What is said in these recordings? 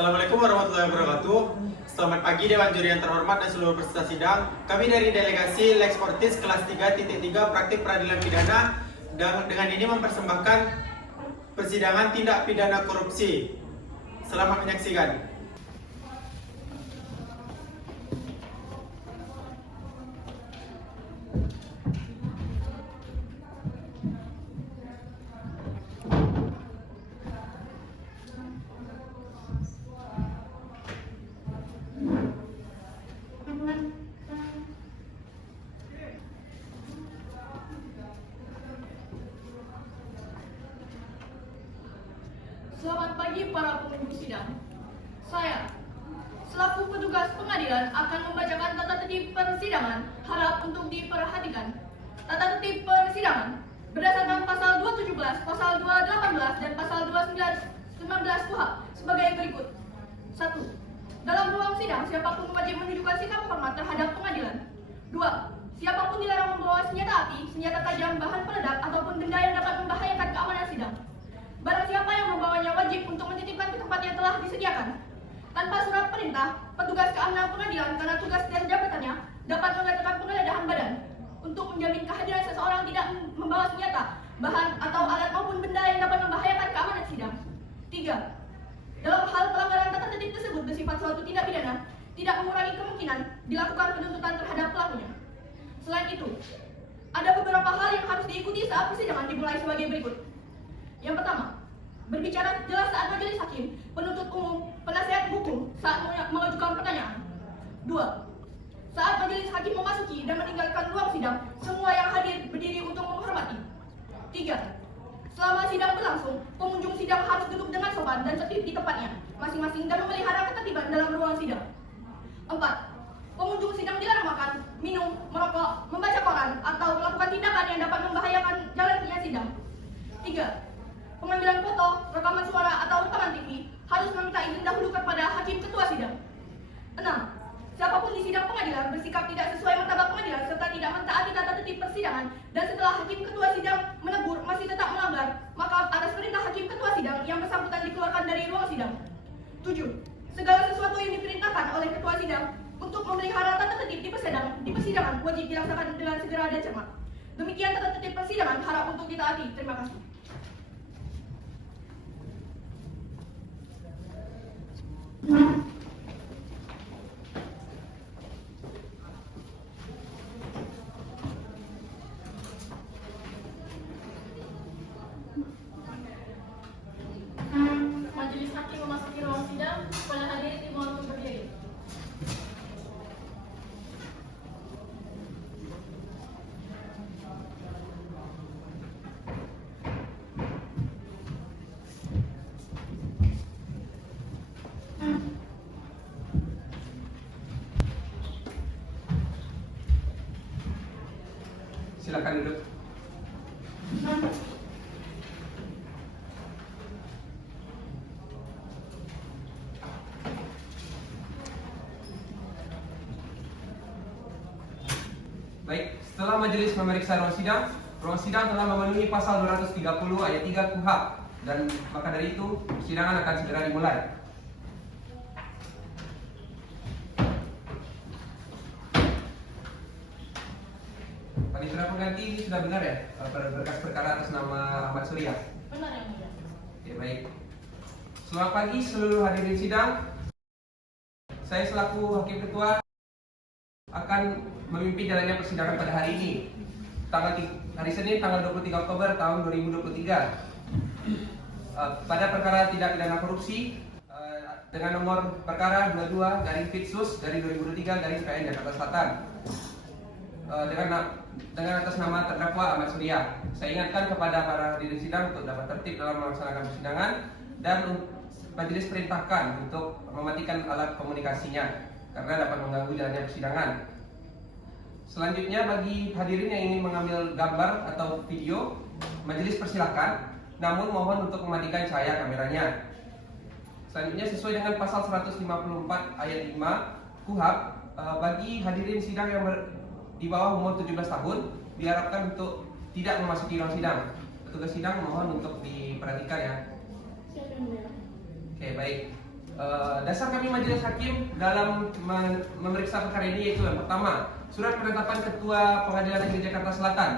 Assalamualaikum warahmatullahi wabarakatuh. Selamat pagi Dewan Juri yang terhormat dan seluruh peserta sidang. Kami dari delegasi Lex Fortis kelas 3.3 praktik peradilan pidana dan dengan ini mempersembahkan persidangan tindak pidana korupsi. Selamat menyaksikan. Selamat pagi para pengunjung sidang. Saya, selaku petugas pengadilan akan membacakan tata tertib persidangan. Harap untuk diperhatikan. Tata tertib persidangan berdasarkan pasal 217, pasal 218, dan pasal 219 KUHP sebagai berikut. 1. Dalam ruang sidang, siapapun wajib menunjukkan sikap hormat terhadap pengadilan. 2. Siapapun dilarang membawa senjata api, senjata tajam, bahan peledak, ataupun benda yang dapat membahayakan keamanan sidang. Barang siapa yang membawanya wajib untuk menitipkan ke tempat yang telah disediakan. Tanpa surat perintah, petugas keamanan pengadilan karena tugas dan jabatannya dapat mengadakan penggeledahan badan untuk menjamin kehadiran seseorang tidak membawa senjata, bahan atau alat maupun benda yang dapat membahayakan keamanan sidang. 3. Dalam hal pelanggaran tata tertib tersebut bersifat suatu tindak pidana, tidak mengurangi kemungkinan dilakukan penuntutan terhadap pelakunya. Selain itu, ada beberapa hal yang harus diikuti saat persidangan dimulai sebagai berikut. Yang pertama, berbicara jelas saat majelis hakim, penuntut umum, penasihat hukum saat mengajukan pertanyaan. 2. Saat majelis hakim memasuki dan meninggalkan ruang sidang, semua yang hadir berdiri untuk menghormati. 3. Selama sidang berlangsung, pengunjung sidang harus duduk dengan sopan dan tertib di tempatnya masing-masing dan memelihara ketertiban dalam ruang sidang. 4. Pengunjung sidang dilarang makan, minum, merokok, membaca koran, atau melakukan tindakan yang dapat membahayakan jalannya sidang. 3. Pengambilan foto, rekaman suara, atau rekaman TV harus meminta izin dahulu kepada hakim ketua sidang. 6. Siapapun di sidang pengadilan bersikap tidak sesuai martabat pengadilan serta tidak mentaati tata tertib persidangan dan setelah hakim ketua sidang menegur masih tetap melanggar, maka atas perintah hakim ketua sidang yang bersangkutan dikeluarkan dari ruang sidang. 7. Segala sesuatu yang diperintahkan oleh ketua sidang untuk memelihara tata tertib di persidangan wajib dilaksanakan dengan segera dan cermat. Demikian tata tertib persidangan, harap untuk ditaati. Terima kasih. Majelis hakim memasuki ruang sidang. Pada hadirin dimohon untuk berdiri. Silakan duduk. Baik, setelah majelis memeriksa ruang sidang telah memenuhi pasal 230 ayat 3 KUHP dan maka dari itu persidangan akan segera dimulai. Panitera pengganti ini sudah benar ya? Berkas perkara atas nama Ahmad Surya. Benar yang mulia. Oke, baik. Selamat pagi seluruh hadirin sidang. Saya selaku hakim ketua akan memimpin jalannya persidangan pada hari ini, hari Senin tanggal 23 Oktober tahun 2023 pada perkara tindak pidana korupsi dengan nomor perkara 22/Fitsus/2023/PN Jakarta Selatan dengan atas nama terdakwa Ahmad Surya. Saya ingatkan kepada para hadirin sidang untuk dapat tertib dalam melaksanakan persidangan dan majelis perintahkan untuk mematikan alat komunikasinya karena dapat mengganggu jalannya persidangan. Selanjutnya, bagi hadirin yang ingin mengambil gambar atau video, majelis persilakan, namun mohon untuk mematikan cahaya kameranya. Selanjutnya, sesuai dengan pasal 154 ayat 5 KUHP, bagi hadirin sidang yang di bawah umur 17 tahun diharapkan untuk tidak memasuki ruang sidang. Petugas sidang mohon untuk diperhatikan ya. Siap yang mulia. Oke, baik. Dasar kami majelis hakim dalam memeriksa perkara ini yaitu yang pertama, surat penetapan Ketua Pengadilan Negeri Jakarta Selatan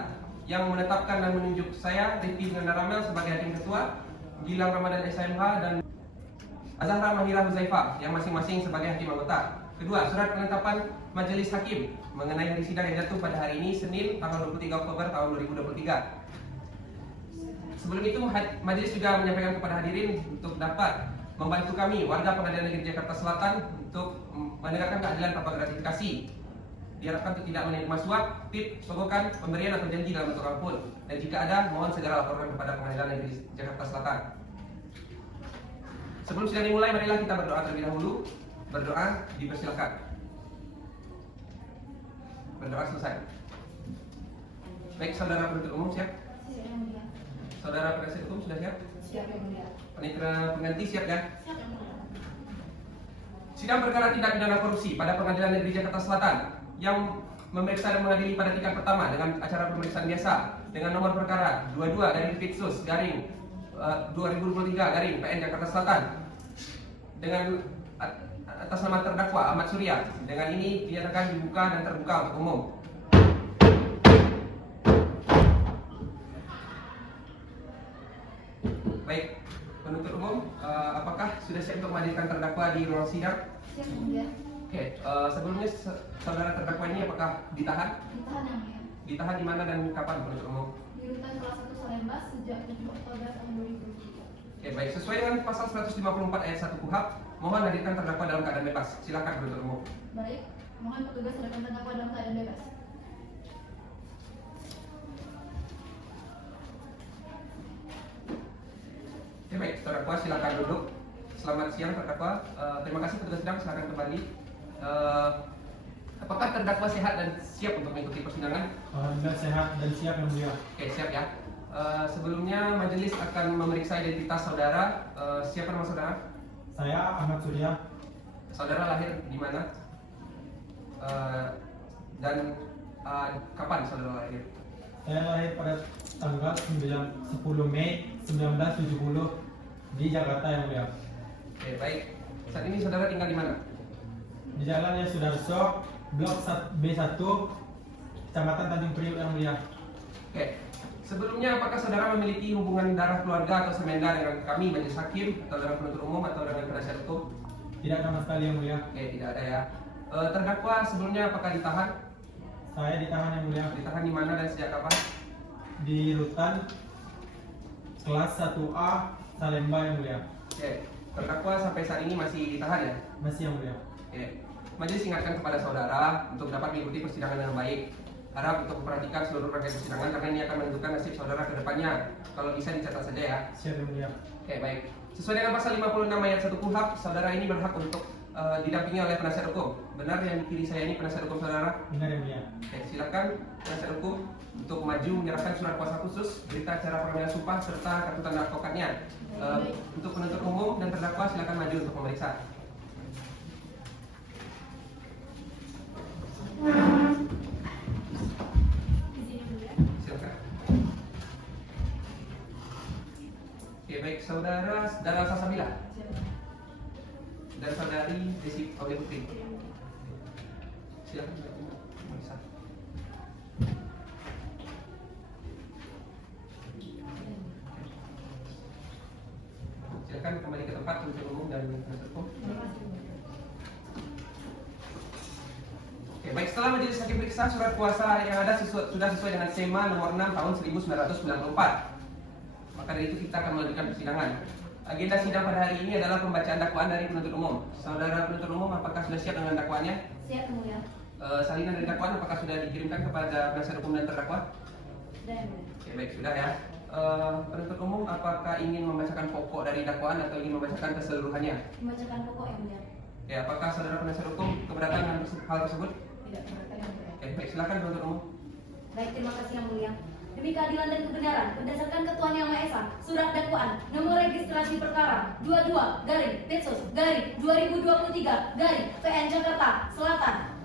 yang menetapkan dan menunjuk saya, Rifki Ramel sebagai hakim ketua, Gilang Ramadan SMH dan Azahra Mahira Huzaifah yang masing-masing sebagai hakim anggota. Kedua, surat penetapan majelis hakim mengenai hari sidang yang jatuh pada hari ini Senin tanggal 23 Oktober tahun 2023. Sebelum itu, majelis juga menyampaikan kepada hadirin untuk dapat membantu kami, warga Pengadilan Negeri Jakarta Selatan, untuk menegakkan keadilan tanpa gratifikasi. Diharapkan untuk tidak menerima suap, tip, sogokan, pemberian atau janji dalam bentuk apapun. Dan jika ada, mohon segera laporkan kepada Pengadilan Negeri Jakarta Selatan. Sebelum sidang dimulai, marilah kita berdoa terlebih dahulu. Berdoa dipersilakan. Berdoa selesai. Baik, saudara penuntut umum siap? Siap yang mulia. Saudara penasihat hukum sudah siap? Siap yang mulia. Panitera pengganti siap ya? Siap yang mulia. Sidang perkara tindak pidana korupsi pada Pengadilan Negeri Jakarta Selatan yang memeriksa dan mengadili pada tingkat pertama dengan acara pemeriksaan biasa dengan nomor perkara 22/Pitsus/2023/PN Jakarta Selatan dengan atas nama terdakwa Ahmad Surya. Dengan ini dinyatakan dibuka dan terbuka untuk umum. Baik, penuntut umum, apakah sudah siap untuk menghadirkan terdakwa di ruang sidang? Siap yang mulia. Oke, sebelumnya saudara terdakwa ini apakah ditahan? Ditahan yang mulia. Ditahan di mana dan kapan penuntut umum? Di rutan kelas 1 Salemba sejak 7 Oktober tahun 2023. Oke, baik. Sesuai dengan pasal 154 ayat 1 KUHP, mohon hadirkan terdakwa dalam keadaan bebas. Silakan penuntut umum. Baik, mohon petugas hadirkan terdakwa dalam keadaan bebas. Oke, baik. Terdakwa silakan duduk. Selamat siang terdakwa. Terima kasih petugas sidang. Silakan kembali. Apakah terdakwa sehat dan siap untuk mengikuti persidangan? Alhamdulillah sehat dan siap yang mulia. Oke, siap ya. Sebelumnya majelis akan memeriksa identitas saudara. Siapa nama saudara? Saya Ahmad Surya. Saudara lahir di mana? Dan kapan saudara lahir? Saya lahir pada tanggal 10 Mei 1970 di Jakarta yang mulia. Oke, baik. Saat ini saudara tinggal di mana? Di Jalan Ya Sudarso, Blok B1, Kecamatan Tanjung Priok yang mulia. Oke. Sebelumnya apakah saudara memiliki hubungan darah keluarga atau semenda dengan kami majelis hakim atau dengan penuntut umum atau dengan penasihat hukum? Tidak sama sekali yang mulia. Oke, tidak ada ya. Terdakwa sebelumnya apakah ditahan? Saya ditahan yang mulia Ditahan di mana dan sejak kapan? di rutan kelas 1A Salemba yang mulia. Oke. Terdakwa sampai saat ini masih ditahan ya? Masih yang mulia. Oke. Majelis ingatkan kepada saudara untuk dapat mengikuti persidangan dengan baik. Harap untuk memperhatikan seluruh rangkaian persidangan karena ini akan menentukan nasib saudara ke depannya. Kalau bisa dicatat saja ya. Siap yang mulia. Oke, baik. Sesuai dengan pasal 56 ayat 1 KUHP, saudara ini berhak untuk didampingi oleh penasihat hukum. Benar yang di kiri saya ini penasihat hukum saudara? Benar yang mulia. Oke, silakan penasihat hukum untuk maju menyerahkan surat kuasa khusus, berita acara panggilan sumpah serta kartu tanda advokatnya. Untuk penuntut umum dan terdakwa silakan maju untuk memeriksa. Izin yang mulia. Silakan. Oke, baik. Saudara Dara Sasamila Siap. dan saudari Desi Aulia Putri. Silakan memeriksa. Silakan kembali ke tempat penuntut umum dan penuntut hukum. Terima kasih. Oke, baik, setelah majelis hakim periksa surat kuasa yang ada sudah sesuai dengan SEMA nomor 6 tahun 1994. Maka dari itu kita akan melanjutkan persidangan. Agenda sidang pada hari ini adalah pembacaan dakwaan dari penuntut umum. Saudara penuntut umum, apakah sudah siap dengan dakwaannya? Siap yang mulia. Salinan dari dakwaan apakah sudah dikirimkan kepada penasihat hukum dan terdakwa? Sudah yang mulia. Oke, baik, sudah ya. Penuntut umum, apakah ingin membacakan pokok dari dakwaan atau ingin membacakan keseluruhannya? Membacakan pokok yang mulia. Oke, apakah saudara penasihat hukum keberatan dengan hal tersebut? Tidak keberatan yang mulia. Oke, baik, silakan penuntut umum. Baik, terima kasih yang mulia. Demi keadilan dan kebenaran, berdasarkan Ketuhanan Yang Maha Esa, surat dakwaan nomor registrasi perkara 22/Pitsus/2023/PN Jakarta Selatan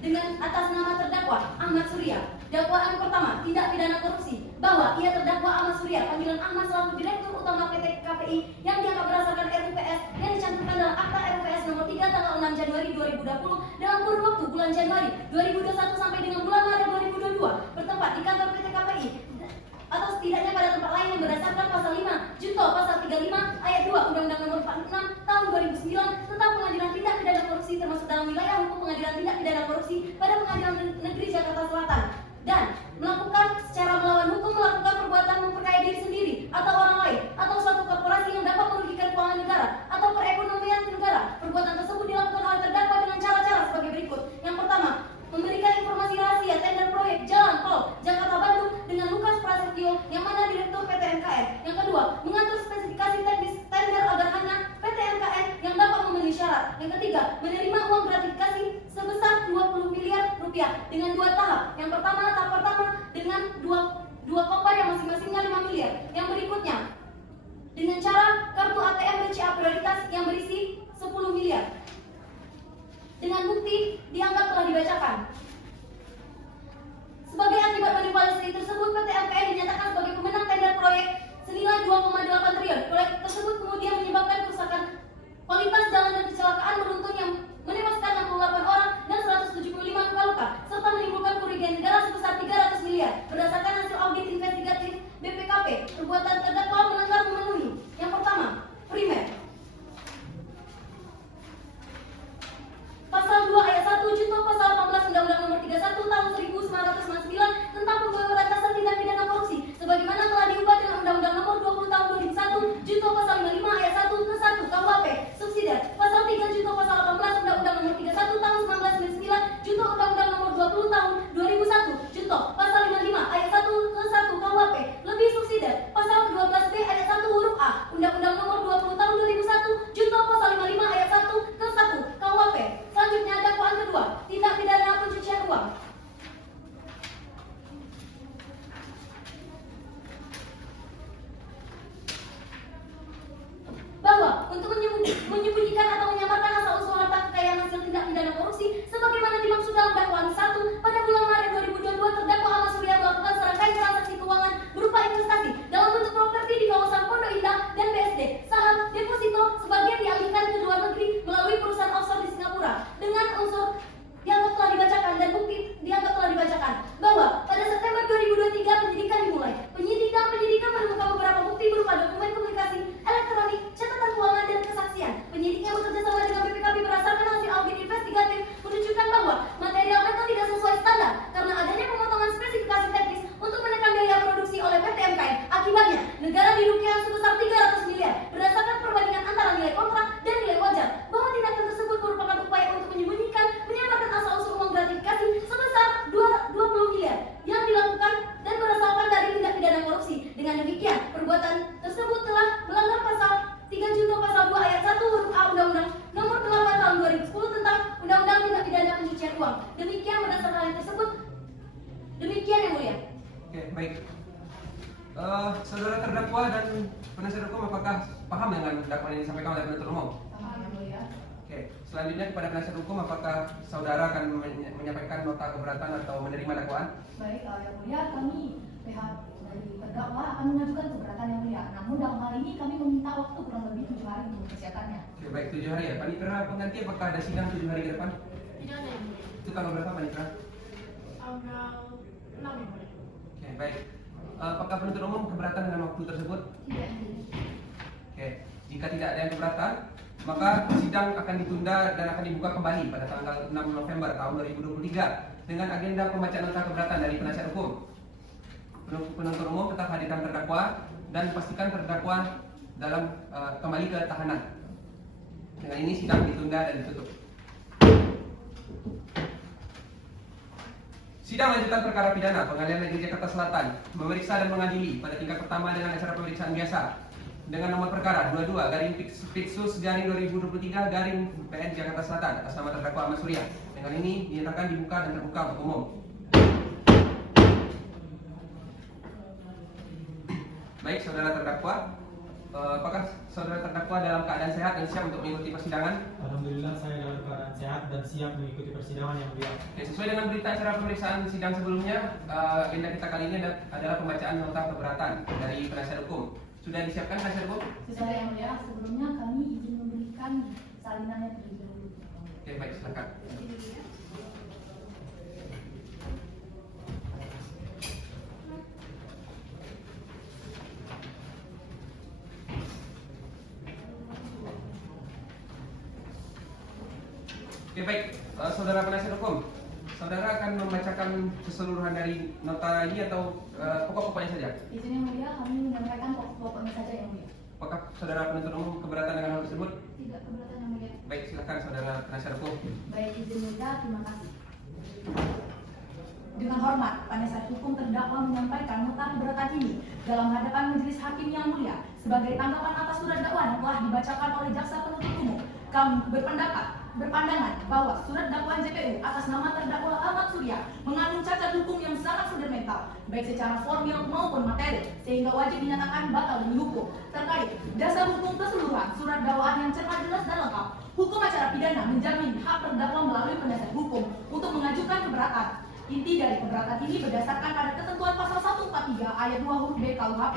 dengan atas nama terdakwa Ahmad Surya. Dakwaan pertama, tindak pidana korupsi, bahwa ia terdakwa Ahmad Surya, panggilan Ahmad selaku Direktur utama PT KPI yang dianggap berdasarkan RUPS yang dicantumkan dalam Akta RUPS nomor 3 tanggal 6 Januari 2020 dalam kurun waktu bulan Januari 2021 sampai dengan bulan Maret 2022 bertempat di kantor PT KPI atau setidaknya pada tempat lain yang berdasarkan pasal 5 Junto pasal 35 ayat 2 Undang-Undang Nomor 46 tahun 2009 tentang Pengadilan Tindak Pidana Korupsi termasuk dalam wilayah hukum Pengadilan Tindak Pidana Korupsi pada Pengadilan Negeri Jakarta Selatan, dan melakukan secara melawan hukum melakukan perbuatan memperkaya diri sendiri atau orang lain atau suatu korporasi yang dapat merugikan keuangan negara atau perekonomian negara. Perbuatan tersebut dilakukan oleh terdakwa dengan cara-cara sebagai berikut. Yang pertama, memberikan informasi rahasia tender proyek jalan tol Jakarta Bandung dengan Lukas Prasetyo yang mana Direktur PT MKN. Yang kedua, mengatur spesifikasi teknis tender agar hanya PT MKN yang dapat memenuhi syarat. Yang ketiga, menerima uang gratifikasi sebesar 20 miliar rupiah dengan 2 tahap. Yang pertama, tahap pertama dengan dua koper yang masing-masingnya 5 miliar. Yang berikutnya dengan cara kartu ATM BCA prioritas yang berisi 10 miliar. Dengan bukti dianggap telah dibacakan. Sebagai akibat manipulasi tersebut, PT MKN dinyatakan sebagai pemenang tender proyek senilai 2,8 triliun. Proyek tersebut kemudian menyebabkan kerusakan kualitas jalan dan kecelakaan beruntun yang menewaskan 68 orang dan 175 luka-luka serta menimbulkan kerugian negara sebesar 300 miliar. Berdasarkan hasil audit investigatif BPKP, perbuatan terdakwa melanggar memenuhi. Yang pertama, primer. Pasal 2 ayat 1 Junto pasal 18 Undang-Undang Nomor 31 tahun 1999 tentang pemberantasan tindak pidana korupsi sebagaimana telah diubah dengan Undang-Undang Nomor 20 tahun 2001 Junto pasal 55 ayat 1 ke 1 KUHP subsidiar pasal 3 Junto pasal 18 Undang-Undang Nomor 31 tahun 1999 Junto Undang-Undang Nomor 20 tahun 2001 Junto pasal 55 ayat 1 ke 1 KUHP lebih subsidiar pasal 12B ayat 1 huruf A Undang-Undang Nomor 20 tahun 2001 Junto pasal 55 ayat 1 ke 1 KUHP. Selanjutnya dakwaan kedua, tindak pidana pencucian uang. Bahwa untuk menyembunyikan atau menyamarkan asal-usul harta kekayaan hasil tindak pidana korupsi sebagaimana dimaksud dalam dakwaan 1 pada bulan Maret 2022 terdakwa Ahmad Surya melakukan serangkaian transaksi keuangan berupa investasi dalam bentuk properti di kawasan Pondok Indah dan BSD, saham, deposito sebagian dialihkan ke luar negeri melalui perusahaan offshore di Singapura dengan unsur dianggap telah dibacakan dan bukti dianggap telah dibacakan bahwa pada September 2023 penyidikan dimulai. Penyidikan menemukan beberapa bukti berupa dokumen komunikasi elektronik, catatan keuangan dan kesaksian. Penyidik yang bekerja sama dengan BPKP berdasarkan hasil audit investigatif menunjukkan bahwa material metal tidak sesuai standar karena adanya pemotongan spesifikasi teknis untuk menekan biaya produksi oleh PT MKN. Akibatnya, negara dirugikan sebesar 300 miliar berdasarkan perbandingan antara nilai kontrak dan nilai wajar. Bahwa tindakan tersebut merupakan upaya untuk menyembunyikan, menyamarkan asal-usul uang gratifikasi sebesar 20 miliar yang dilakukan dan berdasarkan dari tindak pidana korupsi. Dengan demikian, perbuatan tersebut telah melanggar pasal 3 Junto pasal 2 ayat 1 huruf A Undang-Undang Nomor 8 tahun 2010 tentang Undang-Undang Tindak Pidana Pencucian Uang. Demikian berdasarkan hal tersebut. Demikian yang mulia. Oke, baik. Saudara terdakwa dan penasihat hukum apakah paham dengan dakwaan yang disampaikan oleh penuntut umum? Paham yang mulia. Oke, selanjutnya kepada penasihat hukum apakah saudara akan menyampaikan nota keberatan atau menerima dakwaan? Baik, yang mulia, kami pihak dari terdakwa akan mengajukan keberatan yang mulia. Namun dalam hal ini kami meminta waktu kurang lebih 7 hari untuk persiapannya. Oke, baik, 7 hari ya. Panitera pengganti apakah ada sidang 7 hari ke depan? Tidak ada yang mulia. Itu tanggal berapa Panitera? Tanggal 6 yang mulia. Oke, baik. Apakah penuntut umum keberatan dengan waktu tersebut? Tidak. Oke, jika tidak ada yang keberatan, maka sidang akan ditunda dan akan dibuka kembali pada tanggal 6 November tahun 2023 dengan agenda pembacaan nota keberatan dari penasihat hukum. Penuntut umum tetap hadirkan terdakwa dan pastikan terdakwa dalam kembali ke tahanan. Dengan ini sidang ditunda dan ditutup. Sidang lanjutan perkara pidana Pengadilan Negeri Jakarta Selatan memeriksa dan mengadili pada tingkat pertama dengan acara pemeriksaan biasa dengan nomor perkara 22/Pitsus/2023/PN Jakarta Selatan atas nama terdakwa Ahmad Surya. Dengan ini dinyatakan dibuka dan terbuka untuk umum. Baik, saudara terdakwa, apakah saudara terdakwa dalam keadaan sehat dan siap untuk mengikuti persidangan? Alhamdulillah saya dalam keadaan sehat dan siap mengikuti persidangan yang mulia. Oke, sesuai dengan berita acara pemeriksaan sidang sebelumnya, agenda kita kali ini adalah pembacaan nota keberatan dari penasihat hukum. Sudah disiapkan penasihat hukum? Sesuai yang mulia, sebelumnya kami izin memberikan salinannya terlebih dahulu. Oke, baik, silakan. Oke, baik, saudara penasihat hukum, saudara akan membacakan keseluruhan dari nota ini atau pokok-pokoknya saja? Izin yang mulia, kami menyampaikan pokok-pokoknya saja yang mulia. Apakah saudara penuntut umum keberatan dengan hal tersebut? Tidak keberatan yang mulia. Baik, silakan saudara penasihat hukum. Baik, izin mulia, terima kasih. Dengan hormat, penasihat hukum terdakwa menyampaikan nota keberatan ini dalam hadapan majelis hakim yang mulia sebagai tanggapan atas surat dakwaan yang telah dibacakan oleh jaksa penuntut umum. Kami berpandangan bahwa surat dakwaan JPU atas nama terdakwa Ahmad Surya mengandung cacat hukum yang sangat fundamental, baik secara formil maupun materi, sehingga wajib dinyatakan batal demi hukum. Terkait dasar hukum keseluruhan surat dakwaan yang cermat, jelas dan lengkap, hukum acara pidana menjamin hak terdakwa melalui penasihat hukum untuk mengajukan keberatan. Inti dari keberatan ini berdasarkan pada ketentuan pasal 143 ayat 2 huruf B KUHP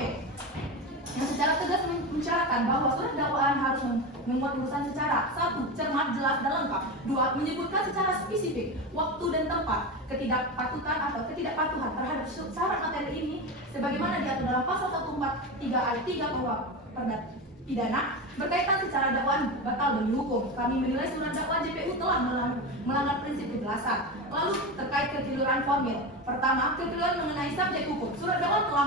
yang secara tegas mencaratkan bahwa surat dakwaan harus memuat urusan secara 1. Cermat, jelas, dan lengkap. 2. Menyebutkan secara spesifik waktu dan tempat ketidakpatuhan atau ketidakpatuhan terhadap syarat materi ini sebagaimana diatur dalam pasal 143 ayat 3 KUHP pidana berkaitan secara dakwaan batal demi hukum. Kami menilai surat dakwaan JPU telah melanggar prinsip kejelasan. Lalu terkait kekeliruan formil. Pertama, kekeliruan mengenai subjek hukum. Surat dakwaan telah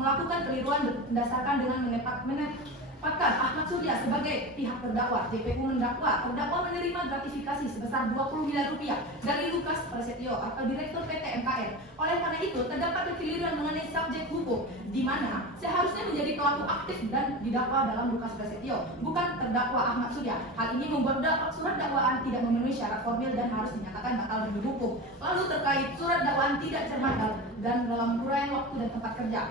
melakukan keliruan berdasarkan dengan menempatkan Ahmad Surya sebagai pihak terdakwa. JPU mendakwa terdakwa menerima gratifikasi sebesar 20 miliar rupiah dari Lukas Prasetyo atau Direktur PT MKN. Oleh karena itu, terdapat kekeliruan mengenai subjek hukum, di mana seharusnya menjadi pelaku aktif dan didakwa dalam Lukas Prasetyo, bukan terdakwa Ahmad Surya. Hal ini membuat surat dakwaan tidak memenuhi syarat formil dan harus dinyatakan batal demi hukum. Lalu terkait surat dakwaan tidak cermat dan dalam uraian waktu dan tempat kerja.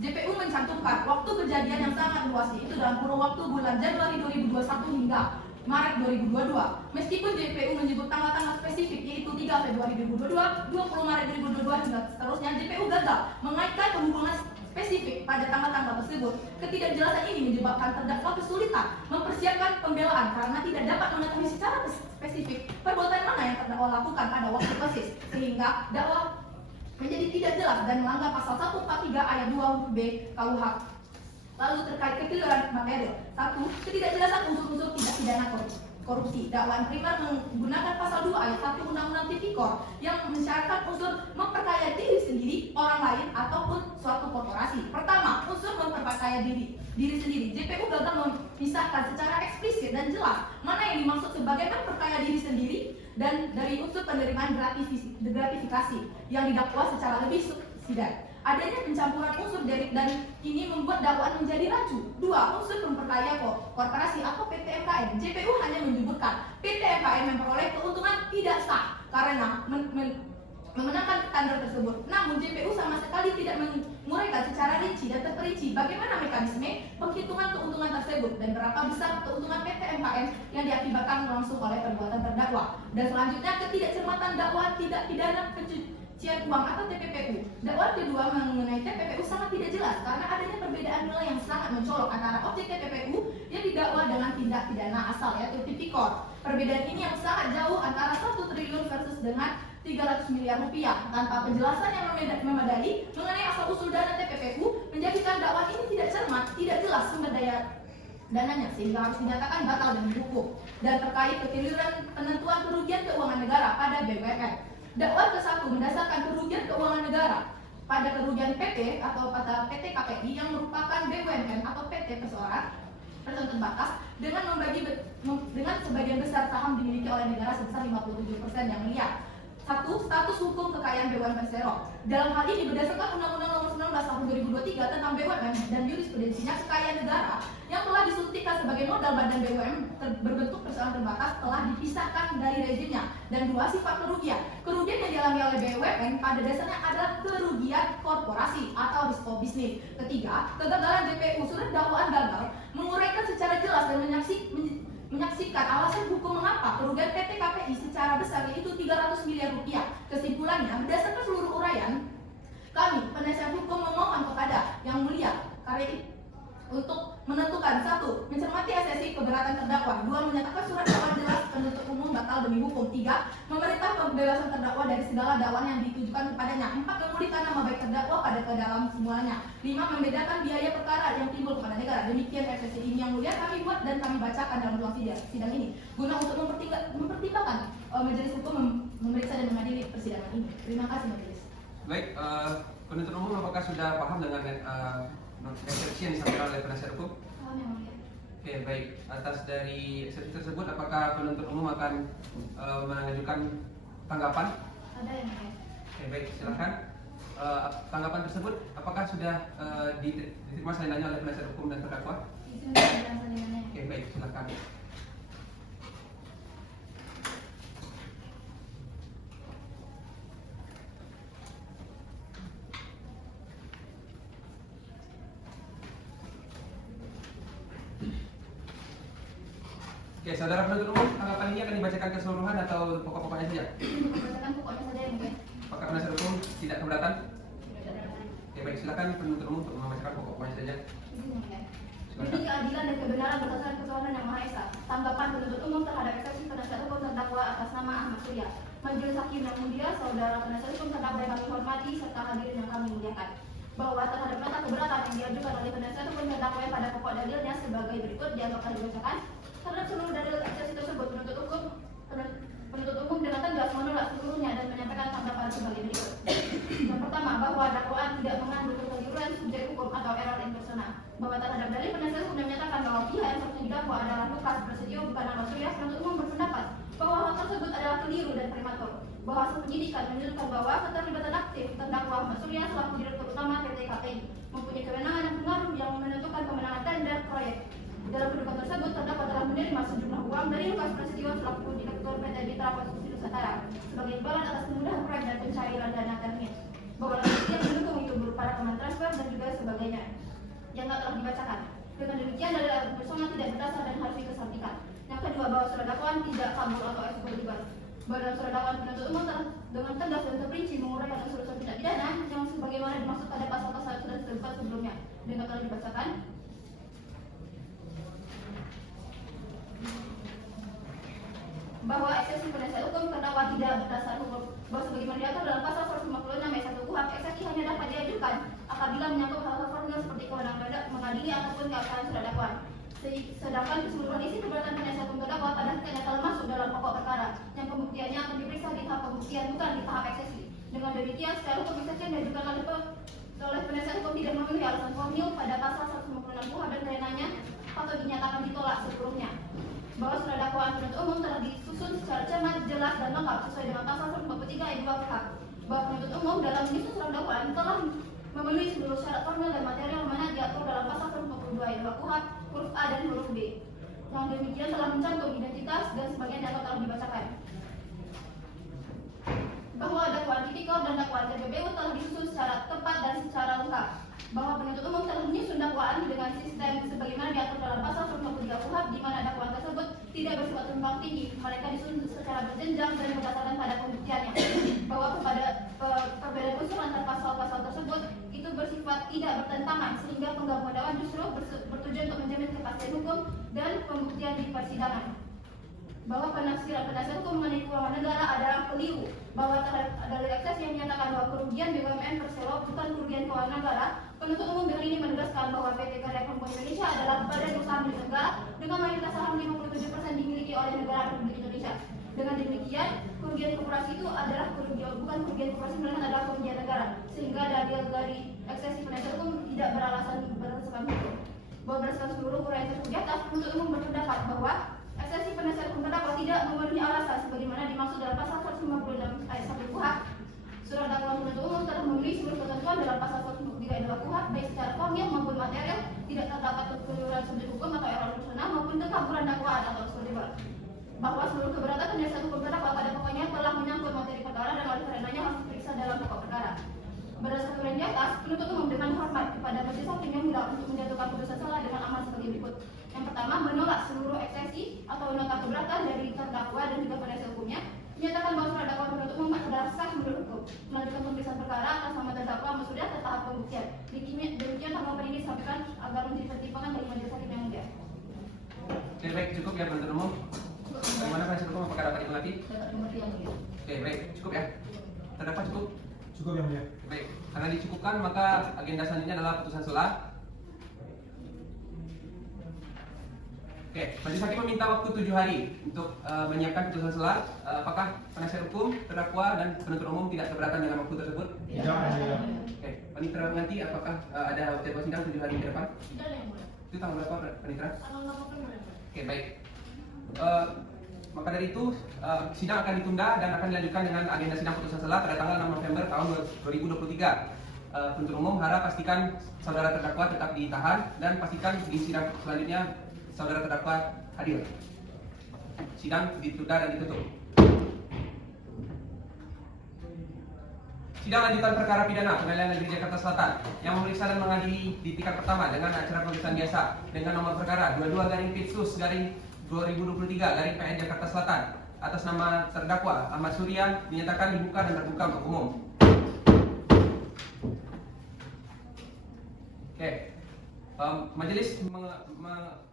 JPU mencantumkan waktu kejadian yang sangat luas, yaitu dalam kurun waktu bulan Januari 2021 hingga Maret 2022. Meskipun JPU menyebut tanggal-tanggal spesifik, yaitu 3 Februari 2022, 20 Maret 2022 hingga seterusnya, JPU gagal mengaitkan penghubungan spesifik pada tanggal-tanggal tersebut. Ketidakjelasan ini menyebabkan terdakwa kesulitan mempersiapkan pembelaan karena tidak dapat mengetahui secara spesifik perbuatan mana yang terdakwa lakukan pada waktu persis, sehingga dakwah menjadi tidak jelas dan melanggar pasal 143 ayat 2 huruf B KUH. Lalu terkait kekeliruan material. 1. Ketidakjelasan unsur-unsur tindak pidana korupsi. Dakwaan primer menggunakan pasal 2 ayat 1 Undang-Undang Tipikor yang mensyaratkan unsur memperkaya diri sendiri, orang lain, ataupun suatu korporasi. Pertama, unsur memperkaya diri sendiri. JPU gagal memisahkan secara eksplisit dan jelas mana yang dimaksud sebagai memperkaya diri sendiri dan dari unsur penerimaan gratifikasi yang didakwa secara lebih subsidiar. Adanya pencampuran unsur dan ini membuat dakwaan menjadi rancu. 2. Unsur memperkaya korporasi atau PT MKN. JPU hanya menyebutkan PT MKN memperoleh keuntungan tidak sah karena memenangkan tender tersebut. Namun JPU sama sekali tidak menguraikan secara rinci dan terperinci bagaimana mekanisme penghitungan keuntungan tersebut dan berapa besar keuntungan PT MKN yang diakibatkan langsung oleh perbuatan terdakwa. Dan selanjutnya, ketidakcermatan dakwaan tidak pidana pencucian uang atau TPPU. Dakwaan kedua mengenai TPPU sangat tidak jelas karena adanya perbedaan nilai yang sangat mencolok antara objek TPPU yang didakwa dengan tindak pidana asal yaitu tipikor. Perbedaan ini yang sangat jauh antara 1 triliun versus dengan 300 miliar rupiah. Tanpa penjelasan yang memadai mengenai asal-usul dana TPPU menjadikan dakwaan ini tidak cermat, tidak jelas sumber dananya sehingga harus dinyatakan batal demi hukum. Dan terkait kekeliruan penentuan kerugian keuangan negara pada BUMN. Dakwaan ke-1 mendasarkan kerugian keuangan negara pada kerugian PT atau pada PT KPI yang merupakan BUMN atau PT perseorangan terbatas dengan sebagian besar saham dimiliki oleh negara sebesar 57% yang liar. 1. Status hukum kekayaan BUMN Persero. Dalam hal ini berdasarkan Undang-Undang Nomor 19 Tahun 2023 tentang BUMN dan jurisprudensinya, kekayaan negara yang telah disuntikan sebagai modal badan BUMN berbentuk persoalan terbatas telah dipisahkan dari rezimnya. Dan 2. Sifat kerugian. Kerugian yang dialami oleh BUMN pada dasarnya adalah kerugian korporasi atau risiko bisnis. Ketiga, kegagalan JPU. Surat dakwaan gagal menguraikan secara jelas dan menyaksikan alasan hukum mengapa kerugian PT KPI secara besar yaitu 300 miliar rupiah. Kesimpulannya, berdasarkan seluruh uraian, kami penasihat hukum memohon kepada Yang Mulia untuk menentukan: 1. Mencermati esensi keberatan terdakwa. 2. Menyatakan surat dakwaan jelas penuntut umum batal demi hukum. 3. Memerintah pembebasan terdakwa dari segala dakwaan yang ditujukan kepadanya. 4. Memulihkan nama baik terdakwa pada ke dalam semuanya. 5. Membedakan biaya perkara yang timbul kepada negara. Demikian esensi ini yang mulia kami buat dan kami bacakan dalam ruang sidang ini guna untuk mempertimbangkan majelis hukum memeriksa dan mengadili persidangan ini. Terima kasih majelis. Baik, penuntut umum apakah sudah paham dengan eksepsi yang disampaikan oleh penasihat hukum? Paham yang mulia. Oke, baik. Atas dari eksepsi tersebut, apakah penuntut umum akan mengajukan tanggapan? Ada yang mulia. Oke, baik. Silakan. Tanggapan tersebut, apakah sudah diterima salinannya oleh penasihat hukum dan terdakwa? Izin dan salinannya. Oke, baik. Silakan. Oke, saudara penuntut umum, tanggapan ini akan dibacakan keseluruhan atau pokok-pokoknya saja? Membacakan pokoknya saja yang mulia. Apakah penasihat hukum tidak keberatan? Oke, baik. Silakan penuntut umum untuk membacakan pokok-pokoknya saja. Izin yang mulia. Demi keadilan dan kebenaran berdasarkan ketuhanan yang Maha Esa. Tanggapan penuntut umum terhadap eksepsi penasihat hukum terdakwa atas nama Ahmad Surya. Majelis Hakim yang mulia, saudara penasihat hukum terdakwa yang kami hormati serta hadirin yang kami muliakan, bahwa terhadap nota keberatan yang diajukan oleh penasihat hukum terdakwa pada pokok dalilnya sebagai berikut dianggap dibacakan. Terhadap seluruh dalil eksepsi tersebut, penuntut umum dengan tegas menolak seluruhnya dan menyampaikan tanggapan sebagai berikut. Yang pertama, bahwa dakwaan tidak mengandung kekeliruan subjek hukum atau error impersonal. Bahwa terhadap dalil penasihat hukum yang menyatakan bahwa pihak yang seharusnya didakwa adalah Lukas Prasetyo bukan Ahmad Surya, penuntut umum berpendapat bahwa hal tersebut adalah keliru dan prematur. Bahwa hasil penyidikan menunjukkan bahwa keterlibatan aktif terdakwa Ahmad Surya selaku direktur utama PT KPI mempunyai kewenangan dan pengaruh yang menentukan pemenangan tender proyek. Dalam kedudukan tersebut, terdakwa telah menerima sejumlah uang dari Lukas Prasetyo selaku direktur PT Mitra Konstruksi Nusantara sebagai imbalan atas kemudahan proyek dan pencairan dana teknis. Bahwa yang mendukung itu berupa rekaman transfer dan juga sebagainya yang telah dibacakan. Dengan demikian, dalil personal tidak berdasar dan harus dikesampingkan. Yang kedua, bahwa surat dakwaan tidak kabur atau eksekutif. Bahwa dalam surat dakwaan penuntut umum dengan tegas dan terperinci menguraikan unsur-unsur tindak pidana yang sebagaimana dimaksud pada pasal-pasal yang sudah disebutkan sebelumnya dan telah dibacakan. Bahwa eksepsi penasihat hukum terdakwa tidak berdasar hukum. Bahwa sebagaimana diatur dalam pasal 156 ayat 1 KUHP, eksepsi hanya dapat diajukan apabila menyangkut hal-hal formil seperti kewenangan mengadili ataupun keabsahan surat dakwaan. Sedangkan keseluruhan isi keberatan penasihat hukum terdakwa pada hakikatnya telah masuk dalam pokok perkara yang pembuktiannya akan diperiksa di tahap pembuktian bukan di tahap eksepsi. Dengan demikian, secara hukum eksepsi yang diajukan oleh penasihat hukum tidak memenuhi alasan formil pada pasal 156 KUHP dan karenanya patut dinyatakan ditolak seluruhnya. Bahwa surat dakwaan penuntut umum telah disusun secara cermat, jelas dan lengkap sesuai dengan pasal 143 ayat 2 KUHP. Bahwa penuntut umum dalam menyusun surat dakwaan telah memenuhi seluruh syarat formil dan material mana diatur dalam pasal 142 ayat 2 KUHP huruf A dan huruf B. Yang demikian telah mencantum identitas dan sebagian data telah dibacakan. Bahwa dakwaan tipikor dan dakwaan TPPU telah disusun secara tepat dan secara lengkap. Bahwa penuntut umum telah menyusun dakwaan dengan sistem sebagaimana diatur dalam pasal 143 KUHP di mana dakwaan tersebut tidak bersifat tumpang tinggi, mereka disusun secara berjenjang dan berdasarkan pada pembuktiannya. Bahwa kepada perbedaan unsur antar pasal-pasal tersebut itu bersifat tidak bertentangan sehingga penggabungan dakwaan justru bertujuan untuk menjamin kepastian hukum dan pembuktian di persidangan. Bahwa penafsiran penasihat hukum mengenai keuangan negara adalah keliru. Bahwa terhadap dalil eksepsi yang menyatakan bahwa kerugian BUMN Persero bukan kerugian keuangan negara, penuntut umum dengan ini menegaskan bahwa PT Karya Komponen Indonesia adalah badan usaha milik negara dengan mayoritas saham 57% dimiliki oleh negara Republik Indonesia. Dengan demikian, kerugian korporasi itu adalah bukan kerugian korporasi melainkan adalah kerugian negara. Sehingga dalil dari eksepsi penasihat hukum tidak beralasan berdasarkan hukum. Bahwa berdasarkan seluruh uraian tersebut di atas, penuntut umum berpendapat bahwa eksepsi penasihat hukum terdakwa tidak memenuhi alasan sebagaimana dimaksud dalam pasal 156 ayat 1 KUHP. Surat dakwaan penuntut umum telah memenuhi seluruh ketentuan dalam pasal 143 ayat 2 KUHP baik secara formil maupun material, tidak terdapat kekeliruan subjek hukum atau error personal maupun kekaburan dakwaan atau eksekutif. Bahwa seluruh keberatan penasihat hukum terdakwa pada pokoknya telah menyangkut materi perkara dan oleh karenanya harus diperiksa dalam pokok perkara. Berdasarkan uraian di atas, penuntut umum dengan hormat kepada majelis hakim yang mudah untuk menjatuhkan putusan salah dengan amal sebagai berikut. Yang pertama, menolak seluruh eksepsi atau nota keberatan dari terdakwa dan juga penasihat hukumnya. Menyatakan bahwa surat dakwaan penuntut umum adalah sah menurut hukum. Melanjutkan pemeriksaan perkara atas nama terdakwa Ahmad Surya ke tahap pembuktian. Demikian tanggapan ini disampaikan agar menjadi pertimbangan bagi majelis hakim yang mulia. Oke, baik, cukup ya penuntut umum. Bagaimana penasihat hukum, apakah dapat dimengerti? Dapat dimengerti yang mulia. Oke, baik, cukup ya. Terdakwa cukup. Cukup yang mulia. Baik, karena dicukupkan maka agenda selanjutnya adalah putusan selah. Oke, majelis hakim meminta waktu 7 hari untuk menyiapkan putusan selah. Apakah penasihat hukum, terdakwa dan penuntut umum tidak keberatan dengan waktu tersebut? Tidak yang mulia. Oke, panitera menanti apakah ada jadwal sidang 7 hari ke depan? Tidak ada yang mulia. Itu tanggal berapa, panitera? Tanggal 8 November. Oke, baik. Maka dari itu sidang akan ditunda dan akan dilanjutkan dengan agenda sidang putusan selah pada tanggal 6 November tahun 2023. Penuntut umum harap pastikan saudara terdakwa tetap ditahan dan pastikan di sidang selanjutnya saudara terdakwa hadir. Sidang ditunda dan ditutup. Sidang lanjutan perkara pidana Pengadilan Negeri Jakarta Selatan yang memeriksa dan mengadili di tingkat pertama dengan acara pemeriksaan biasa dengan nomor perkara 22-Pitsus-2023-PN Jakarta Selatan atas nama terdakwa Ahmad Surya dinyatakan dibuka dan terbuka untuk umum. Oke, majelis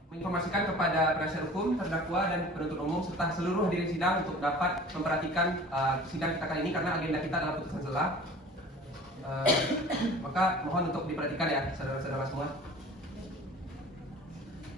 menginformasikan kepada penasihat hukum, terdakwa dan penuntut umum serta seluruh hadirin sidang untuk dapat memperhatikan sidang kita kali ini karena agenda kita adalah putusan selah. Maka mohon untuk diperhatikan ya saudara-saudara semua.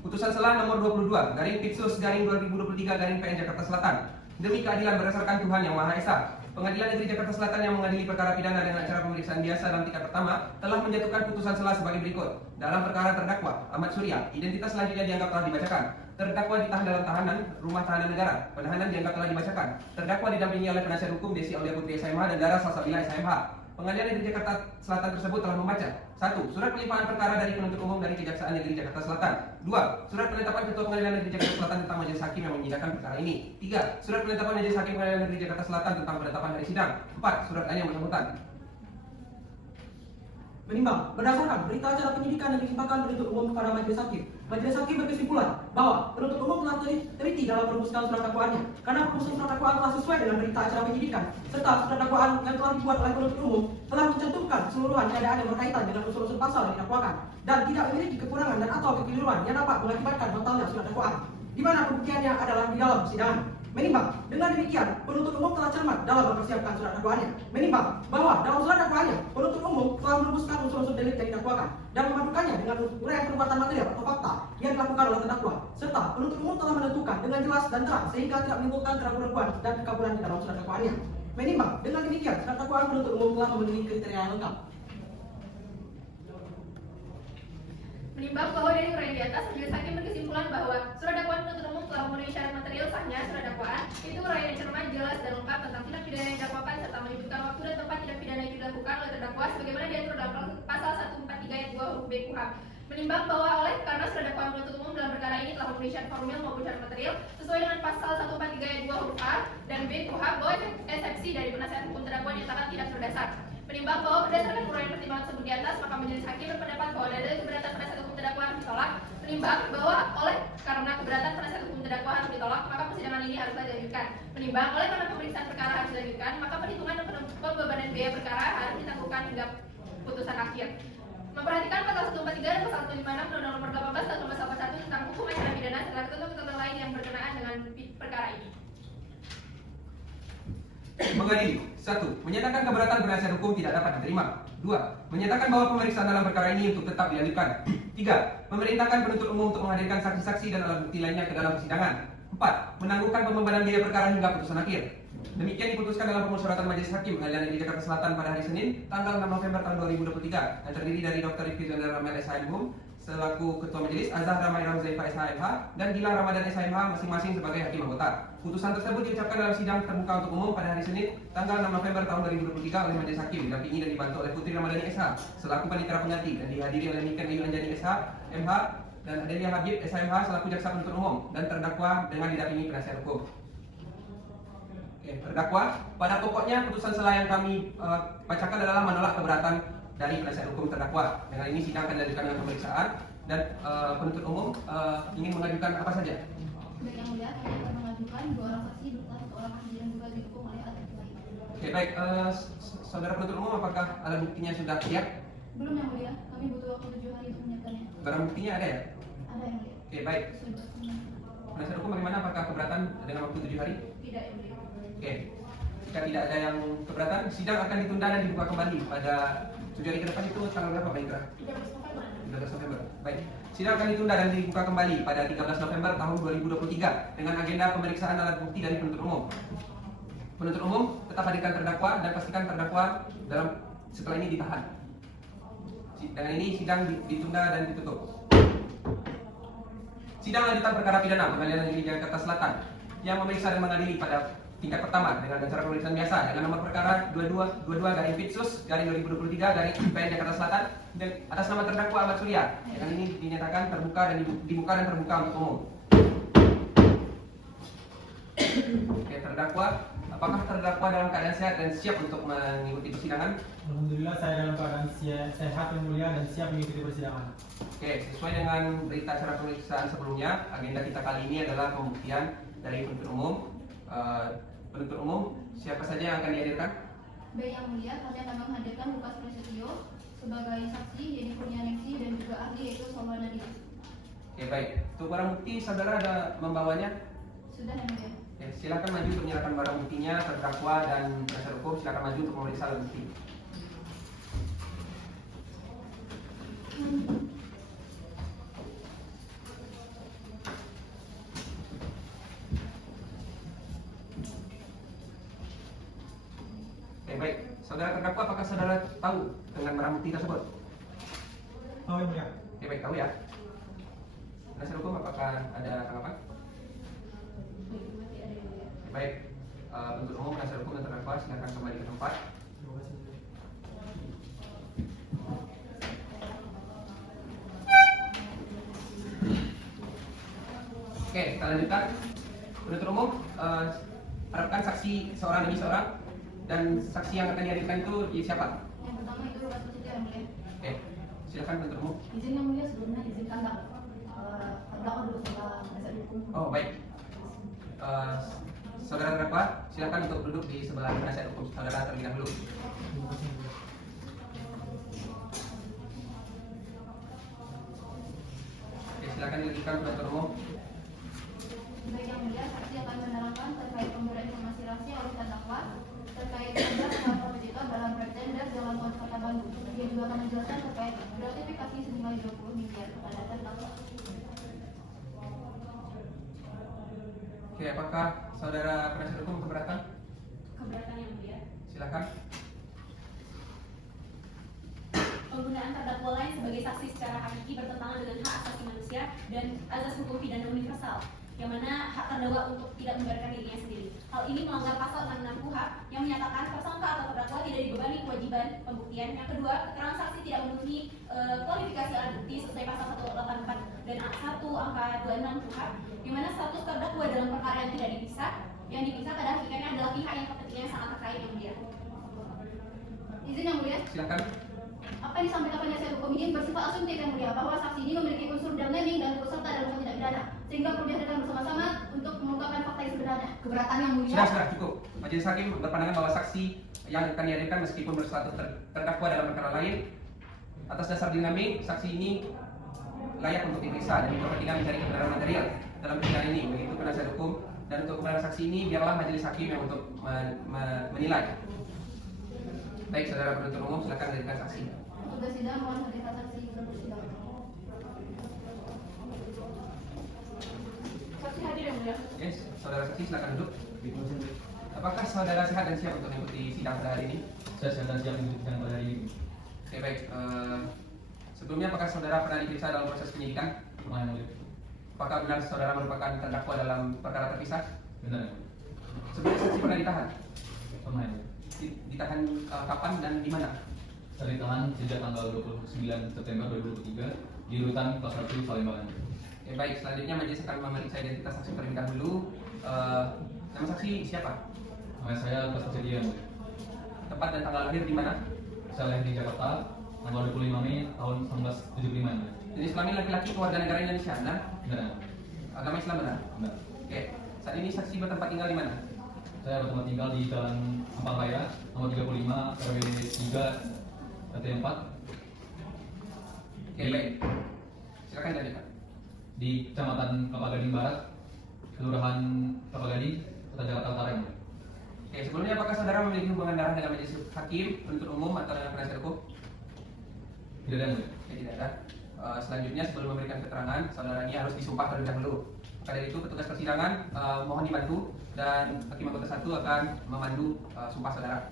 Putusan selah nomor 22-Pitsus-2023-PN Jakarta Selatan. Demi keadilan berdasarkan Tuhan Yang Maha Esa, Pengadilan Negeri Jakarta Selatan yang mengadili perkara pidana dengan acara pemeriksaan biasa dalam tingkat pertama telah menjatuhkan putusan selah sebagai berikut. Dalam perkara terdakwa Ahmad Surya, identitas selanjutnya dianggap telah dibacakan. Terdakwa ditahan dalam tahanan Rumah Tahanan Negara. Penahanan dianggap telah dibacakan. Terdakwa didampingi oleh penasihat hukum Desi Aulia Putri SMH dan Dara Salsabila SMH. Pengadilan Negeri Jakarta Selatan tersebut telah membaca 1. Surat pelimpahan perkara dari penuntut umum dari Kejaksaan Negeri Jakarta Selatan. 2. Surat penetapan Ketua Pengadilan Negeri Jakarta Selatan tentang majelis hakim yang menyidangkan perkara ini. 3. Surat penetapan majelis hakim Pengadilan Negeri Jakarta Selatan tentang penetapan hari sidang. 4. Surat lain yang bersangkutan. Menimbang, berdasarkan berita acara penyidikan yang dilimpahkan penuntut umum kepada majelis hakim berkesimpulan bahwa penuntut umum telah teliti dalam merumuskan surat dakwaannya karena perumusan surat dakwaan telah sesuai dengan berita acara penyidikan serta surat dakwaan yang telah dibuat oleh penuntut umum telah mencantumkan keseluruhan keadaan yang berkaitan dengan unsur-unsur pasal yang didakwakan dan tidak memiliki kekurangan dan atau kekeliruan yang dapat mengakibatkan batalnya surat dakwaan, di mana pembuktiannya adalah di dalam persidangan. Menimbang, dengan demikian penuntut umum telah cermat dalam mempersiapkan surat dakwaannya. Menimbang bahwa dalam surat dakwaannya penuntut umum telah merumuskan unsur-unsur delik yang didakwakan dan memadukannya dengan uraian perbuatan material atau fakta yang dilakukan oleh terdakwa, serta penuntut umum telah menentukan dengan jelas dan terang sehingga tidak menimbulkan keraguan dan kekaburan di dalam surat dakwaannya. Menimbang, dengan demikian surat dakwaan penuntut umum telah memenuhi kriteria yang lengkap. Menimbang bahwa dari uraian di atas, majelis hakim berkesimpulan bahwa surat dakwaan penuntut umum telah memenuhi syarat material sahnya surat dakwaan. Itu uraian yang cermat, jelas dan lengkap tentang tindak pidana yang didakwakan serta menyebutkan waktu dan tempat tindak pidana yang dilakukan oleh terdakwa sebagaimana diatur dalam pasal 143 ayat 2 huruf B KUHP. Menimbang bahwa karena surat dakwaan penuntut umum dalam perkara ini telah memenuhi syarat formil maupun syarat material sesuai dengan pasal 143 ayat 2 huruf A dan B KUHP bahwa eksepsi dari penasihat hukum terdakwa dinyatakan tidak berdasar. Menimbang bahwa berdasarkan uraian pertimbangan tersebut di atas, maka majelis hakim berpendapat bahwa dalil keberatan penasihat hukum terdakwa harus ditolak. Menimbang bahwa karena keberatan penasihat hukum terdakwa harus ditolak, maka persidangan ini harus dilanjutkan. Menimbang karena pemeriksaan perkara harus dilanjutkan, maka perhitungan dan pembebanan biaya perkara harus ditangguhkan hingga putusan akhir. Memperhatikan pasal 143 dan pasal 156 Undang-Undang Nomor 18 Tahun 1981 tentang hukum acara pidana serta ketentuan lain yang berkenaan dengan perkara ini. Mengadili. 1. Menyatakan keberatan penasihat hukum tidak dapat diterima. 2. Menyatakan bahwa pemeriksaan dalam perkara ini untuk tetap dilanjutkan. 3. Memerintahkan penuntut umum untuk menghadirkan saksi-saksi dan alat bukti lainnya ke dalam persidangan. 4. Menangguhkan pembebanan biaya perkara hingga putusan akhir. Demikian diputuskan dalam pemusyawaratan Majelis Hakim Pengadilan Negeri Jakarta Selatan pada hari Senin, tanggal 6 November tahun 2023, yang terdiri dari Dr. Rifki Zandar Ramel SHMH selaku Ketua Majelis, Azhar Ramaira Huzaifah SHMH, dan Gilang Ramadan SHMH masing-masing sebagai hakim anggota. Putusan tersebut diucapkan dalam sidang terbuka untuk umum pada hari Senin, tanggal 6 November tahun 2023 oleh Majelis Hakim, didampingi dan dibantu oleh Putri Ramadhani SH selaku panitera pengganti dan dihadiri oleh Niken Ayu Anjani SH MH dan Adelia Habib SHMH selaku jaksa penuntut umum dan terdakwa dengan didampingi penasihat hukum. Terdakwa, pada pokoknya putusan selah yang kami bacakan adalah menolak keberatan dari penasihat hukum terdakwa. Dengan ini sidang akan dilanjutkan dengan pemeriksaan dan penuntut umum ingin mengajukan apa saja. Baik yang mulia, kami akan mengajukan 2 orang saksi beserta 1 orang ahli yang juga didukung oleh alat bukti. Oke, baik, saudara penuntut umum, apakah alat buktinya sudah siap? Belum yang mulia, kami butuh waktu 7 hari untuk menyiapkannya. Barang buktinya ada ya? Ada yang mulia. Oke, baik. Sudah. Penasihat hukum bagaimana? Apakah keberatan dengan waktu 7 hari? Tidak yang mulia. Oke. Jika tidak ada yang keberatan, sidang akan ditunda dan dibuka kembali pada 7 hari ke depan. Itu tanggal berapa, Pak Indra? 13 November. Baik. Sidang akan ditunda dan dibuka kembali pada 13 November tahun 2023 dengan agenda pemeriksaan alat bukti dari penuntut umum. Penuntut umum tetap hadirkan terdakwa dan pastikan terdakwa setelah ini ditahan. Dengan ini sidang ditunda dan ditutup. Sidang lanjutan perkara pidana Pengadilan Negeri Jakarta Selatan yang memeriksa dan mengadili pada tingkat pertama dengan acara pemeriksaan biasa dengan nomor perkara 22-Pitsus/2023/PN Jakarta Selatan dan atas nama terdakwa Ahmad Surya. Dengan ini dinyatakan terbuka dan dibuka dan terbuka untuk umum. Oke, terdakwa, apakah terdakwa dalam keadaan sehat dan siap untuk mengikuti persidangan? Alhamdulillah saya dalam keadaan sehat yang mulia dan siap mengikuti persidangan. Oke, sesuai dengan berita acara pemeriksaan sebelumnya, agenda kita kali ini adalah pembuktian dari penuntut umum. Penuntut umum, siapa saja yang akan dihadirkan? Baik yang mulia, kami akan menghadirkan Lukas Prasetyo sebagai saksi, Yeni Kurnianingsi dan juga ahli yaitu Solwana Dias. Oke, baik. Untuk barang bukti, saudara ada membawanya? Sudah yang mulia. Oke, silakan maju untuk menyerahkan barang buktinya, terdakwa dan penasihat hukum silakan maju untuk memeriksa alat bukti. Oke, baik. Saudara terdakwa, apakah saudara tahu dengan barang bukti tersebut? Oh yang mulia. Oke, baik, tahu ya. Penasihat hukum, apakah ada tanggapan? Oke, baik. Penuntut umum, penasihat hukum dan terdakwa silakan kembali ke tempat. Terima kasih. Oke, kita lanjutkan. Penuntut umum, harapkan saksi seorang demi seorang dan saksi yang akan dihadirkan itu siapa? Yang pertama itu Lukas Prasetyo yang mulia. Oke, silakan penuntut umum. Izin yang mulia sebelumnya izinkan terdakwa dulu sama penasihat hukum. Oh, baik. Saudara terdakwa, silakan untuk duduk di sebelah penasihat hukum saudara terlebih dahulu. Terima kasih yang mulia. Oke, silakan dilanjutkan penuntut umum. Baik yang mulia, saksi akan menerangkan terkait pemberian informasi rahasia oleh terdakwa terkait program pengawasan OJK dalam pretender Jalan Tol Kota Bandung. Dia juga akan menjelaskan terkait gratifikasi senilai 20 miliar kepada terdakwa. Oke, apakah saudara penasihat hukum keberatan? Keberatan yang mulia. Silakan. Penggunaan terdakwa lain sebagai saksi secara hakiki bertentangan dengan hak asasi manusia dan azas hukum pidana universal, yang mana hak terdakwa untuk tidak membiarkan dirinya sendiri. Hal ini melanggar pasal 66 KUHP yang menyatakan tersangka atau terdakwa tidak dibebani kewajiban pembuktian. Yang kedua, keterangan saksi tidak memenuhi kualifikasi alat bukti sesuai pasal 184 dan 1 angka 26 KUHP, yang mana status terdakwa dalam perkara yang tidak dipisah, yang dipisah pada hakikatnya adalah pihak yang kepentingannya sangat terkait yang mulia. Izin yang mulia. Silakan. Apa yang disampaikan penasihat hukum ini bersifat asumtif yang mulia bahwa saksi ini memiliki unsur damning dan turut serta dalam tindak pidana sehingga perlu dihadirkan bersama-sama untuk mengungkapkan fakta yang sebenarnya. Keberatan yang mulia. Sudah, cukup. Majelis hakim berpandangan bahwa saksi yang akan dihadirkan meskipun berstatus terdakwa dalam perkara lain, atas dasar dinamik saksi ini layak untuk diperiksa dan diperhatikan mencari kebenaran material dalam persidangan ini. Begitu penasihat hukum, dan untuk kebenaran saksi ini biarlah majelis hakim yang untuk menilai. Baik, saudara penuntut umum, silakan hadirkan saksi. Tugas sidang mohon hadirkan saksi berpersidangan. Saksi hadir yang mulia. Yes, saudara saksi silakan duduk. Apakah saudara sehat dan siap untuk mengikuti sidang pada hari ini? Saya siap dan siap mengikuti sidang pada hari ini. Oke, baik. Sebelumnya apakah saudara pernah diperiksa dalam proses penyidikan? Pernah yang mulia. Apakah benar saudara merupakan terdakwa dalam perkara terpisah? Benar yang mulia. Sebelumnya saksi pernah ditahan? Pernah yang mulia. Ditahan kapan dan di mana? Saya ditahan sejak tanggal 29 September 2023 di rutan kelas 1 Salemba. Oke, baik. Selanjutnya majelis akan memeriksa identitas saksi terlebih dahulu. Nama saksi siapa? Nama saya Lukas Prasetyo yang mulia. Tempat dan tanggal lahir di mana? Saya lahir di Jakarta tanggal 25 Mei tahun 1975 yang mulia. Jenis kelamin laki-laki, keluarga negara Indonesia, benar? Benar yang mulia. Agama Islam, benar? Benar. Oke. Saat ini saksi bertempat tinggal di mana? Saya bertempat tinggal di Jalan Ampang Raya nomor 35 RW 3 RT 4 Oke, baik. Silakan dilanjutkan. Di Kecamatan Kelapa Gading Barat, Kelurahan Kelapa Gading, Kota Jakarta Utara, yang mulia. Oke, sebelumnya apakah saudara memiliki hubungan darah dengan majelis hakim, penuntut umum atau dengan penasihat hukum? Tidak ada, yang mulia. Oke, tidak ada. Selanjutnya sebelum memberikan keterangan, saudara ini harus disumpah terlebih dahulu. Maka dari itu petugas persidangan mohon dibantu dan hakim anggota 1 akan memandu sumpah saudara.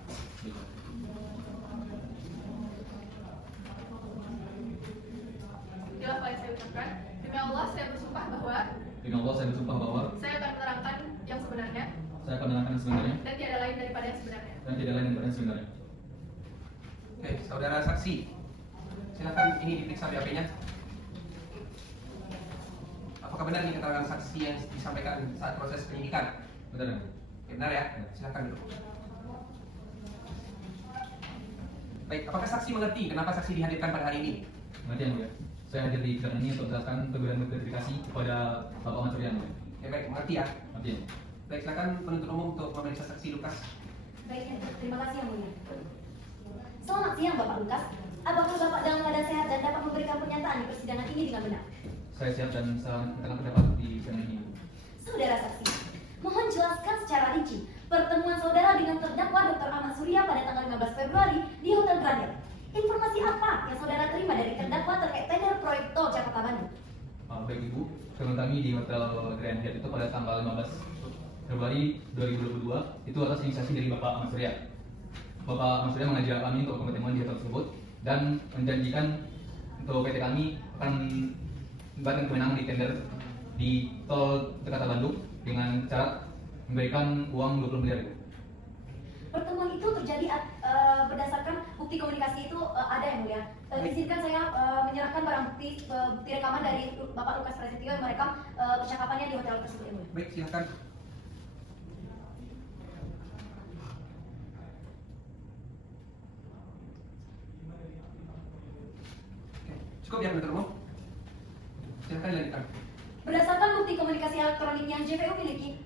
Inilah apa yang saya ucapkan. Demi Allah, saya bersumpah bahwa Demi Allah, saya bersumpah bahwa saya akan menerangkan yang sebenarnya saya akan menerangkan yang sebenarnya dan tiada lain daripada yang sebenarnya. dan tidak lain daripada yang sebenarnya. Oke, saudara saksi, silakan ini diperiksa BAP-nya. Apakah benar ini keterangan saksi yang disampaikan saat proses penyidikan? Benar, yang mulia. Oke, benar ya? Silakan duduk. Baik, apakah saksi mengerti kenapa saksi dihadirkan pada hari ini? Mengerti, yang mulia. Saya hadir di sidang ini untuk menjelaskan perbedaan verifikasi kepada Bapak Ahmad Surya, yang mulia. Oke, baik, mengerti ya? Mengerti, yang mulia. Baik, silakan penuntut umum untuk memeriksa saksi Lukas. Baik, terima kasih yang mulia. Selamat siang Bapak Lukas. Apakah Bapak dalam keadaan sehat dan dapat memberikan pernyataan di persidangan ini dengan benar? Saya siap dan saya mintakan pendapat di sidang ini. Saudara saksi, mohon jelaskan secara rinci pertemuan saudara dengan terdakwa Dr. Ahmad Surya pada tanggal 15 Februari di Hotel Grandel. Informasi apa yang saudara terima dari terdakwa terkait tender proyek tol Jakarta Bandung? Baik Ibu, ketemuan kami di Hotel Grand Hyatt itu pada tanggal 15 Februari 2022 itu atas inisiasi dari Bapak Ahmad Surya. Bapak Ahmad Surya mengajak kami untuk pertemuan di hotel tersebut dan menjanjikan untuk PT kami akan mendapatkan kemenangan di tender di tol Jakarta Bandung dengan syarat memberikan uang 20 miliar. Pertemuan itu terjadi berdasarkan bukti komunikasi itu ada yang mulia. Izinkan saya menyerahkan barang bukti rekaman dari Bapak Lukas Prasetyo yang merekam percakapannya di hotel tersebut yang mulia. Baik, silakan. Cukup ya penuntut umum? Silakan dilanjutkan. Berdasarkan bukti komunikasi elektronik yang JPU miliki,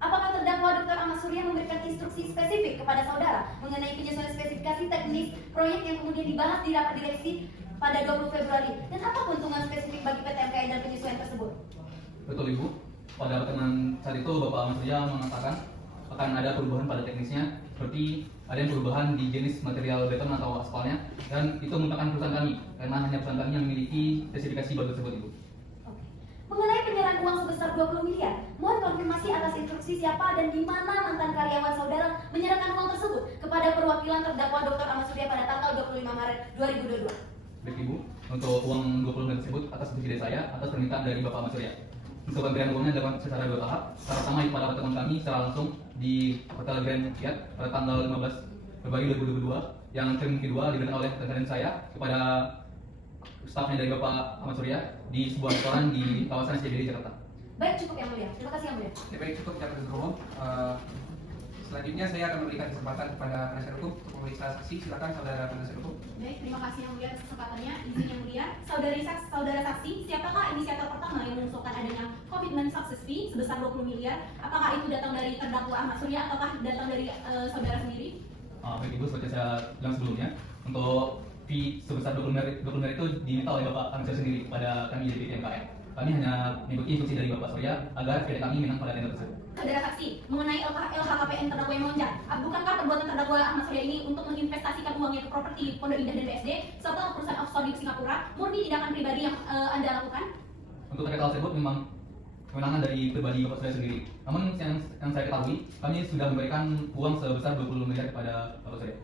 apakah terdakwa Dr. Ahmad Surya memberikan instruksi spesifik kepada saudara mengenai penyesuaian spesifikasi teknis proyek yang kemudian dibahas di rapat direksi pada 20 Februari? Dan apa keuntungan spesifik bagi PT MKN dan penyesuaian tersebut? Betul Ibu, pada pertemuan saat itu Bapak Ahmad Surya mengatakan akan ada perubahan pada teknisnya seperti ada yang perubahan di jenis material beton atau aspalnya dan itu merupakan perusahaan kami karena hanya perusahaan kami yang memiliki spesifikasi baru tersebut Ibu. Oke. Mengenai penyerahan uang sebesar 20 miliar, mohon konfirmasi atas instruksi siapa dan di mana mantan karyawan saudara menyerahkan uang tersebut kepada perwakilan terdakwa Dr. Ahmad Surya pada tanggal 25 Maret 2022. Baik Ibu, untuk uang 20 miliar tersebut atas instruksi dari saya atas permintaan dari Bapak Ahmad Surya. Untuk pemberian uangnya dilakukan secara 2 tahap. Tahap pertama pada pertemuan kami secara langsung di Hotel Grand Hyatt pada tanggal 15 Februari 2022. Yang term kedua diberikan oleh rekan saya kepada stafnya dari Bapak Ahmad Surya di sebuah restoran di kawasan SCBD Jakarta. Baik, cukup yang mulia. Terima kasih yang mulia. Oke, baik, cukup ya penuntut umum. Selanjutnya saya akan memberikan kesempatan kepada penasihat hukum untuk memeriksa saksi. Silakan saudara penasihat hukum. Baik, terima kasih yang mulia atas kesempatannya. Izin yang mulia, saudara saksi, siapakah inisiator pertama yang mengusulkan adanya komitmen success fee sebesar 20 miliar? Apakah itu datang dari terdakwa Ahmad Surya ataukah datang dari saudara sendiri? Baik Ibu, seperti saya bilang sebelumnya, untuk fee sebesar 20 miliar itu diminta oleh Bapak Ahmad Surya sendiri kepada kami dari MKN. Kami hanya mengikuti instruksi dari Bapak Surya agar PT kami menang pada tender tersebut. Saudara saksi, mengenai LHKPN terdakwa yang melonjak, bukankah perbuatan terdakwa Ahmad Surya ini untuk menginvestasikan uangnya ke properti Pondok Indah dan BSD serta perusahaan offshore di Singapura, murni tindakan pribadi yang Anda lakukan? Untuk terkait hal tersebut memang kewenangan dari pribadi Bapak Surya sendiri. Namun yang saya ketahui, kami sudah memberikan uang sebesar 20 miliar kepada Bapak Surya.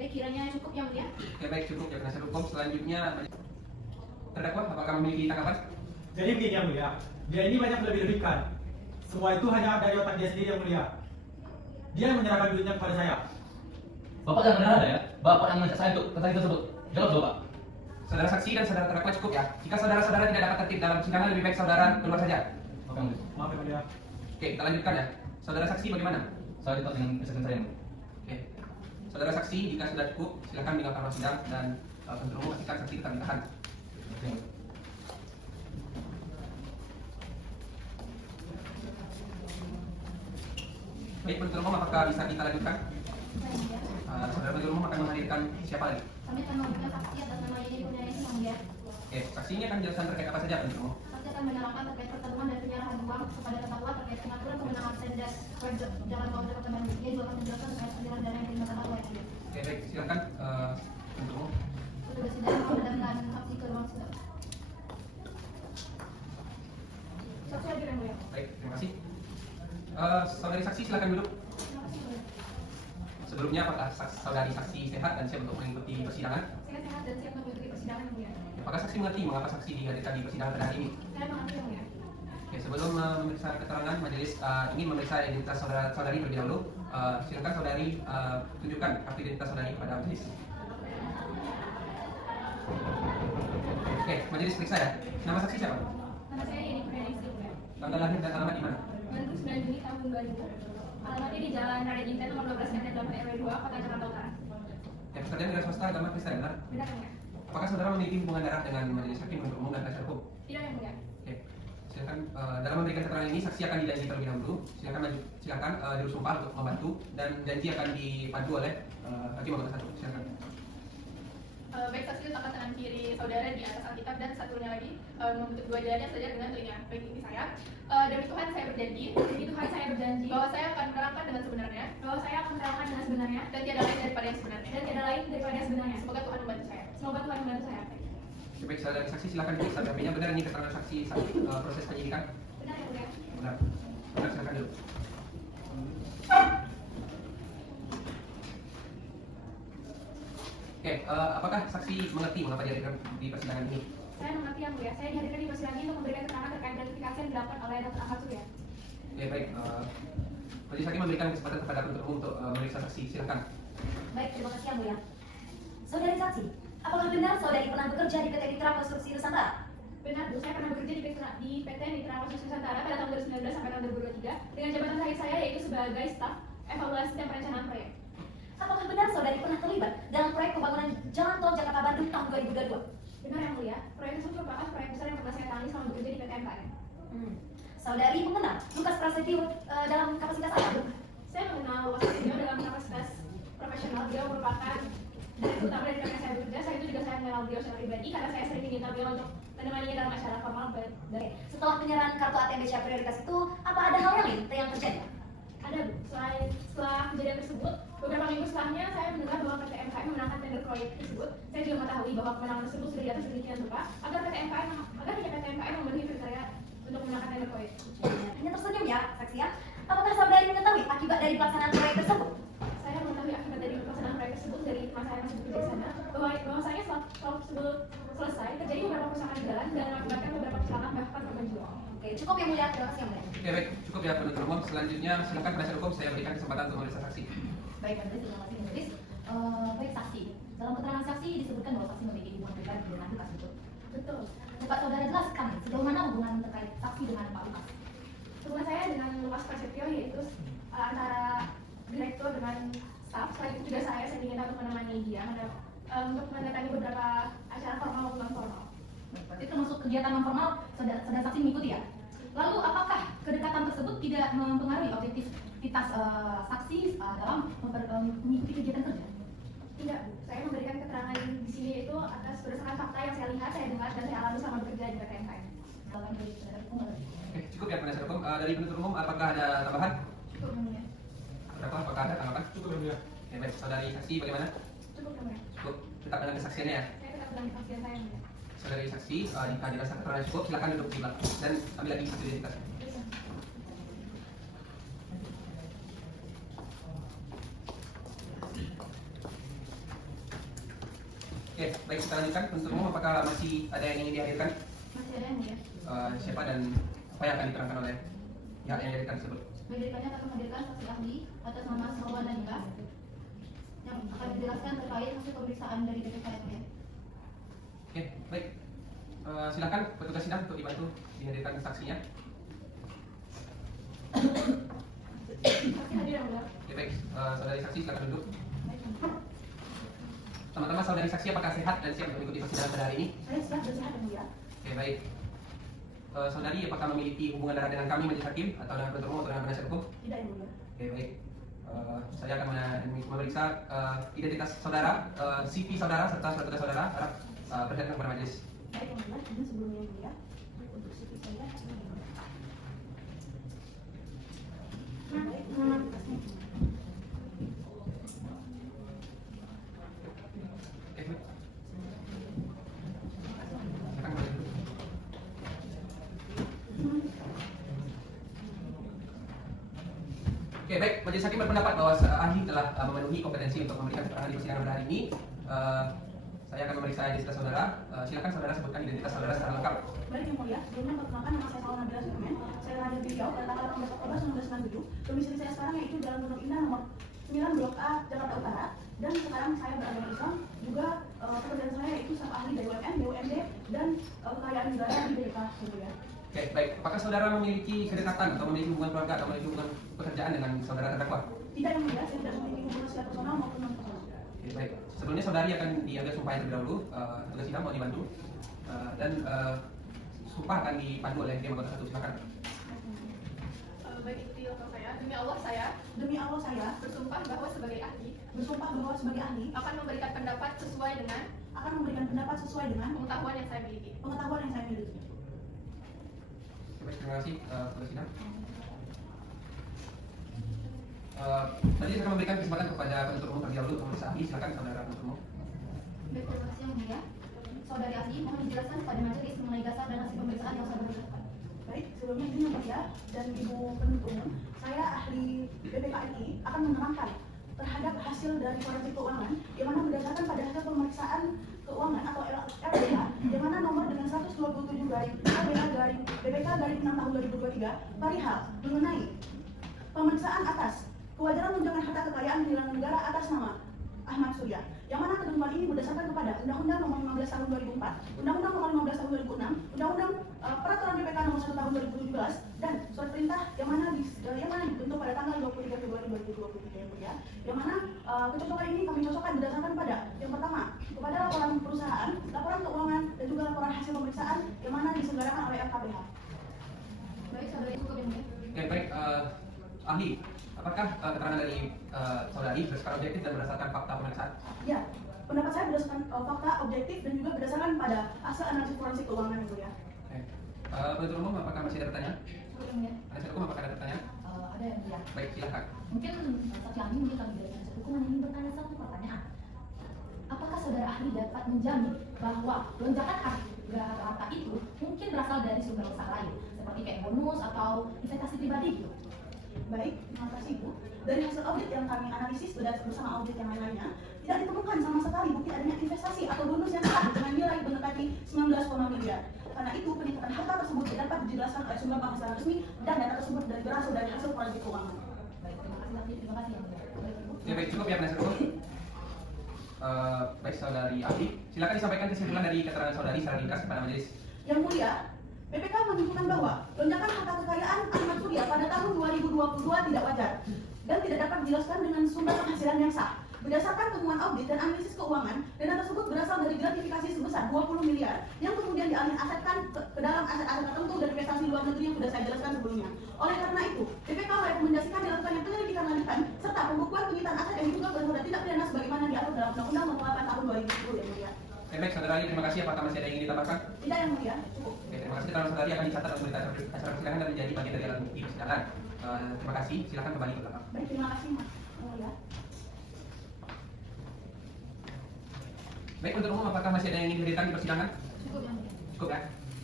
Baik, kiranya cukup yang mulia. Oke, baik, cukup ya penasihat hukum. Selanjutnya terdakwa, apakah memiliki tanggapan? Jadi begini yang mulia, dia ini banyak melebih-lebihkan. Semua itu hanya dari otak dia sendiri yang mulia. Dia yang menyerahkan duitnya kepada saya. Bapak jangan ada ya, Bapak yang mengajak saya untuk terkait tersebut. Jawab Bapak. Saudara saksi dan saudara terdakwa cukup ya. Jika saudara-saudara tidak dapat tertib dalam persidangan, lebih baik saudara keluar saja. Oke, yang mulia. Maaf yang mulia. Oke, kita lanjutkan ya. Saudara saksi bagaimana? Saya tetap dengan kesaksian saya. Yang mulia. Oke. Saudara saksi, jika sudah cukup, silakan meninggalkan ruang sidang dan penuntut umum pastikan saksi tetap ditahan. Oke, yang mulia. Baik, penuntut umum, apakah bisa kita lanjutkan? Saudara penuntut umum akan menghadirkan siapa lagi? Kami akan memberikan saksi atas nama Yeni Kurnianingsih yang mulia. Oke, saksi ini akan menjelaskan terkait apa saja penuntut umum. Saksi akan menerangkan terkait pertemuan dan penyerahan uang kepada terdakwa terkait pengaturan kemenangan Sendas proyek Jalan Tol Jakarta Bandung. Ia juga akan menjelaskan terkait aliran dana yang diterima terdakwa yang tidak. Oke, baik, silakan penuntut umum. Petugas sidang menghadapkan saksi ke ruang sidang. Saksi hadir yang mulia. Baik, terima kasih. Saudari saksi silakan duduk. Terima kasih, Mulia. Sebelumnya apakah saudari saksi sehat dan siap untuk mengikuti persidangan? Saya sehat dan siap mengikuti persidangan yang mulia. Apakah saksi mengerti mengapa saksi dihadirkan di persidangan pada hari ini? Saya mengerti yang mulia. Oke, sebelum memeriksa keterangan, majelis ingin memeriksa identitas saudari terlebih dahulu. Silakan saudari tunjukkan kartu identitas saudari kepada majelis. Oke, majelis periksa ya. Nama saksi siapa? Nama saya Yeni Purnaningsi yang mulia. Tanggal lahir dan alamat di mana? 29 Juni tahun 2000. Alamatnya di Jalan Raya Jinten nomor 12 RT 8 RW 2 Kota Jakarta Utara. Ya, pekerjaan wira swasta agama Kristen, benar? Benar yang mulia? Apakah saudara memiliki hubungan darah dengan majelis hakim, penuntut umum, dan penasihat hukum? Tidak yang mulia. Oke, silakan dalam memberikan keterangan ini saksi akan dijanji terlebih dahulu. Silakan juru sumpah untuk membantu dan janji akan dipandu oleh hakim anggota satu. Silakan. Baik, saksi letakkan tangan kiri saudara di atas Alkitab dan satunya lagi membentuk dua jarinya saja dengan telinga baik ini saya. Demi Tuhan saya berjanji. Demi Tuhan saya berjanji Bahwa saya akan menerangkan dengan sebenarnya. bahwa saya akan menerangkan dengan sebenarnya Dan tiada lain daripada yang sebenarnya. dan tidak lain daripada yang sebenarnya. Semoga Tuhan membantu saya. Semoga Tuhan membantu saya. Oke, baik, saudari saksi silakan periksa HP-nya. Benar ini keterangan saksi saat proses penyidikan? Benar yang mulia. Benar. Benar, silakan dulu. Oke, apakah saksi mengerti mengapa dihadirkan di persidangan ini? Saya mengerti yang mulia. Saya dihadirkan di persidangan ini untuk memberikan keterangan terkait gratifikasi yang dilakukan oleh Dr. Ahmad Surya. Oke, baik. Majelis hakim memberikan kesempatan kepada penuntut umum untuk memeriksa saksi. Silakan. Baik, terima kasih yang mulia. Saudari saksi, apakah benar saudari pernah bekerja di PT Mitra Konstruksi Nusantara? Benar, Bu. Saya pernah bekerja di PT Mitra Konstruksi Nusantara pada tahun 2019 sampai tahun 2023 dengan jabatan terakhir saya yaitu sebagai staf evaluasi dan perencanaan proyek. Apakah benar saudari pernah terlibat dalam proyek pembangunan Jalan Tol Jakarta Bandung tahun 2022? Benar yang mulia, proyek tersebut merupakan proyek besar yang pernah saya tangani selama bekerja di PT MKM. Saudari mengenal Lukas Prasetyo dalam kapasitas apa? Saya mengenal Lukas Prasetyo dalam kapasitas profesional. Beliau merupakan direktur utama dari PT saya bekerja. Saya juga saya mengenal beliau secara pribadi karena saya sering diminta beliau untuk menemaninya dalam acara formal. Setelah penyerahan kartu ATM BCA prioritas itu, apa ada hal yang lain yang terjadi? Ada, Bu. Setelah kejadian tersebut, beberapa minggu setelahnya saya mendengar bahwa PT MKM memenangkan tender proyek tersebut. Saya juga mengetahui bahwa kemenangan tersebut sudah diatur sedemikian rupa agar hanya PT MKM memenuhi kriteria untuk memenangkan tender proyek. Hanya tersenyum ya, saksi ya. Apakah saudari mengetahui akibat dari pelaksanaan proyek tersebut? Saya mengetahui akibat dari pelaksanaan proyek tersebut dari masa saya masih bekerja di sana bahwasanya setelah proyek tersebut selesai terjadi beberapa kerusakan di jalan dan mengakibatkan beberapa kecelakaan bahkan korban jiwa. Oke, cukup yang mulia, terima kasih yang mulia. Oke, baik. Cukup ya penuntut umum. Selanjutnya silakan penasihat hukum saya berikan kesempatan untuk memeriksa saksi. Baik, majelis, terima kasih majelis. Baik, saksi. Dalam keterangan saksi disebutkan bahwa saksi memiliki hubungan pribadi dengan Lukas, betul? Betul. Dapat saudara jelaskan sejauh mana hubungan terkait saksi dengan Pak Lukas? Hubungan saya dengan Lukas Prasetyo yaitu antara direktur dengan staf. Selain itu juga saya diminta untuk menemani dia untuk mendatangi beberapa acara formal maupun non formal. Baik, berarti termasuk kegiatan non formal saudara saksi mengikuti ya? Lalu apakah kedekatan tersebut tidak mempengaruhi objektivitas saksi dalam mengikuti kegiatan kerja? Tidak, Bu. Saya memberikan keterangan di sini itu atas berdasarkan fakta yang saya lihat, saya dengar, dan saya alami selama bekerja di PT MKM. Dalam dari penasihat hukum atau tidak? Oke, cukup ya penasihat hukum. Dari penuntut umum apakah ada tambahan? Cukup, Yang Mulia. Apakah ada tambahan? Cukup ya. Oke, baik. Saudari saksi bagaimana? Cukup, Yang Mulia. Cukup. Tetap dengan kesaksiannya ya. Saya tetap dengan kesaksian saya, Yang Mulia. Saudari saksi, jika dirasa keterangan cukup, silakan duduk di belakang dan ambil lagi kartu identitas. Oke, baik, kita lanjutkan. Penuntut umum apakah masih ada yang ingin dihadirkan? Masih ada, Yang Mulia. Siapa dan apa yang akan diterangkan oleh pihak yang dihadirkan tersebut? Berikutnya akan menghadirkan saksi ahli atas nama Sawan dan Ika yang akan dijelaskan terkait hasil pemeriksaan dari BPKM ya. Oke, baik. Silakan petugas sidang untuk dibantu dihadirkan saksinya. Saksi hadir, Yang Mulia. Oke, baik. Saudari saksi silakan duduk. Teman-teman saudari saksi apakah sehat dan siap untuk mengikuti persidangan pada hari ini? Saya siap dan sehat yang mulia. Oke, baik. Saudari apakah memiliki hubungan darah dengan kami majelis hakim atau dengan penuntut umum atau dengan penasihat hukum? Tidak yang mulia. Oke, baik. Saya akan memeriksa identitas saudara, CV saudara serta surat tugas saudara. Harap perlihatkan kepada majelis. Baik yang mulia, izin sebelumnya yang mulia untuk CV saya. Baik, berkasnya. Oke, baik. Silakan kembali dulu. Oke, baik. Majelis Hakim berpendapat bahwa ahli telah memenuhi kompetensi untuk memberikan keterangan di persidangan pada hari ini. Saya akan memeriksa identitas saudara. Silakan saudara sebutkan identitas saudara secara lengkap. Baik yang mulia, sebelumnya perkenalkan nama saya Salma Nabila Sulaiman. Saya lahir di Riau pada tanggal 18 Oktober 1997. Domisili saya sekarang yaitu Jalan Pondok Indah nomor 9 Blok A, Jakarta Utara. Dan sekarang saya beragama Islam. Juga pekerjaan saya yaitu staf ahli BUMN, BUMD, dan kekayaan negara di BPK. Oke, baik. Apakah saudara memiliki kedekatan atau memiliki hubungan keluarga atau memiliki hubungan pekerjaan dengan saudara terdakwa? Tidak yang mulia, saya tidak memiliki hubungan secara personal maupun non personal. Oke, baik. Sebelumnya saudari akan diambil sumpah terlebih dahulu. Tugas sidang mau dibantu. Dan sumpah akan dipandu oleh hakim anggota 1. Silakan. Baik, ikuti langkah saya. Demi Allah saya Bersumpah bahwa sebagai ahli akan memberikan pendapat sesuai dengan pengetahuan yang saya miliki. Oke, baik. Terima kasih. Tugas sidang. Majelis akan memberikan kesempatan kepada penuntut umum terlebih dahulu untuk memeriksa ahli. Silakan saudara penuntut umum. Baik, terima kasih yang mulia. Saudari ahli, mohon dijelaskan kepada majelis mengenai dasar dan hasil pemeriksaan yang saudara lakukan. Baik, sebelumnya izin yang mulia dan ibu penuntut umum, saya ahli BPKNI akan menerangkan terhadap hasil dari forensik keuangan yang mana berdasarkan pada hasil pemeriksaan keuangan atau LPK yang mana nomor dengan 127 garing LPK garing BPK garing 6 tahun 2023 perihal mengenai pemeriksaan atas kewajaran menunjukkan harta kekayaan milik negara atas nama Ahmad Surya, yang mana ketentuan ini berdasarkan kepada Undang-Undang Nomor 15 Tahun 2004, Undang-Undang Nomor 15 Tahun 2006, Undang-Undang Peraturan BPK Nomor 1 Tahun 2017, dan surat perintah yang mana dibentuk pada tanggal 23 Februari 2023 yang mulia, yang mana kecocokan ini kami cocokkan berdasarkan pada yang pertama kepada laporan perusahaan, laporan keuangan, dan juga laporan hasil pemeriksaan yang mana diselenggarakan oleh LKPH. Baik, saudari cukup yang mulia. Oke, baik. Ahli, apakah keterangan dari saudari berdasarkan objektif dan berdasarkan fakta pemeriksaan? Ya, pendapat saya berdasarkan fakta objektif dan juga berdasarkan pada hasil analisis forensik keuangan yang mulia. Oke. Penuntut umum, apakah masih ada pertanyaan? Cukup yang mulia. Penasihat hukum, apakah ada pertanyaan? Ada yang mulia. Baik, silakan. Mungkin saksi ahli mungkin kami dari penasihat hukum hanya ingin bertanya satu pertanyaan. Apakah saudara ahli dapat menjamin bahwa lonjakan harta itu mungkin berasal dari sumber usaha lain, seperti kayak bonus atau investasi pribadi gitu? Baik, terima kasih Bu. Dari hasil audit yang kami analisis bersama audit yang lain-lainnya, tidak ditemukan sama sekali bukti adanya investasi atau bonus yang sah dengan nilai mendekati 19 miliar. Karena itu, peningkatan harta tersebut dapat dijelaskan oleh sumber penghasilan resmi dan data tersebut berasal dari hasil forensik keuangan. Baik, terima kasih ahli. Terima kasih yang mulia. Baik, Ibu. Ya, baik, cukup ya penasihat hukum. Baik, saudari ahli, silakan disampaikan kesimpulan dari keterangan saudari secara ringkas kepada majelis. Yang mulia, BPK menyimpulkan bahwa lonjakan harta kekayaan Ahmad Surya pada tahun 2022 tidak wajar dan tidak dapat dijelaskan dengan sumber penghasilan yang sah. Berdasarkan temuan audit dan analisis keuangan, dana tersebut berasal dari gratifikasi sebesar 20 miliar yang kemudian dialih asetkan ke dalam aset-aset tertentu dan investasi luar negeri yang sudah saya jelaskan sebelumnya. Oleh karena itu, BPK merekomendasikan dilakukannya penyelidikan lanjutan serta pembukuan penyitaan aset yang diduga bermotif tindak pidana sebagaimana diatur dalam Undang-Undang Nomor 8 Tahun 2010 yang mulia. Baik, saudara ahli, terima kasih. Apakah masih ada yang ingin ditambahkan? Tidak yang mulia, cukup. Oke, terima kasih. Keterangan saudari akan dicatat dalam berita acara persidangan dan menjadi bagian dari alat bukti persidangan. Terima kasih. Silakan kembali ke belakang. Baik, terima kasih Mas. Yang mulia. Baik, penuntut umum, apakah masih ada yang ingin dihadirkan di persidangan? Cukup yang mulia. Cukup ya.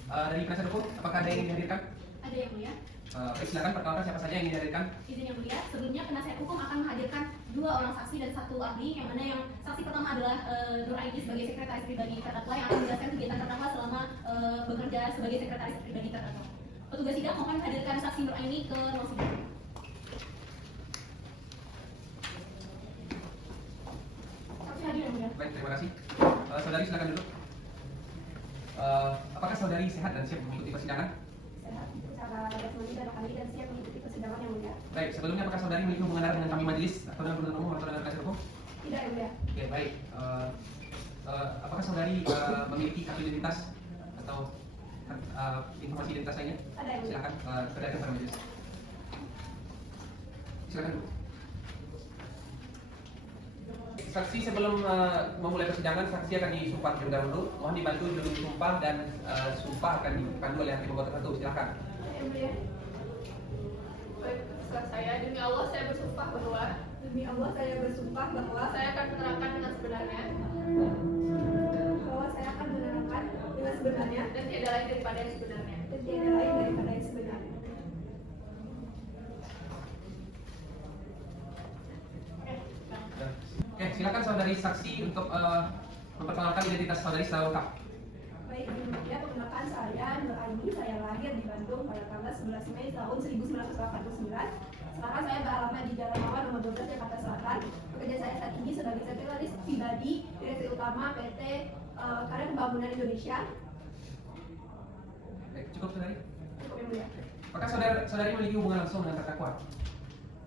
Dari penasihat hukum, apakah ada yang ingin dihadirkan? Ada yang mulia. Baik, silakan perkenalkan siapa saja yang ingin dihadirkan. Izin yang mulia, sebelumnya penasihat hukum akan menghadirkan 2 orang saksi dan 1 ahli, yang mana yang saksi pertama adalah Nur Aini sebagai sekretaris pribadi terdakwa yang akan menjelaskan kegiatan terdakwa selama bekerja sebagai sekretaris pribadi terdakwa. Petugas sidang mohon hadirkan saksi Nur Aini ke ruang sidang. Saksi hadir yang mulia. Baik, terima kasih. Saudari silakan duduk. Apakah saudari sehat dan siap mengikuti persidangan? Sehat, secara jasmani dan rohani dan siap mengikuti persidangan yang mulia. Baik, sebelumnya apakah saudari memiliki hubungan darah dengan kami majelis atau dengan penuntut umum atau dengan penasihat hukum? Tidak yang mulia. Oke, baik. Apakah saudari memiliki kartu identitas atau informasi identitas lainnya? Ada yang mulia. Silakan perlihatkan pada majelis. Silakan dulu. Saksi sebelum memulai persidangan, saksi akan disumpah terlebih dahulu. Mohon dibantu juru sumpah dan sumpah akan dipandu oleh hakim anggota tertentu. Silakan. Yang mulia. Baik, saya demi Allah saya bersumpah bahwa saya akan menerangkan dengan sebenarnya dan tiada lain daripada yang sebenarnya. Oke, silakan saudari saksi untuk memperkenalkan identitas saudari secara lengkap. Baik, ya, perkenalkan saya Nur Aini, saya lahir di Bandung pada tanggal 11 Mei tahun 1989. Sekarang saya beralamat di Jalan Mawar nomor 12 Jakarta Selatan. Pekerjaan saya saat ini sebagai sekretaris pribadi Direksi Utama PT Karya Pembangunan Indonesia. Baik, cukup saudari. Cukup yang mulia. Apakah saudari memiliki hubungan langsung dengan terdakwa?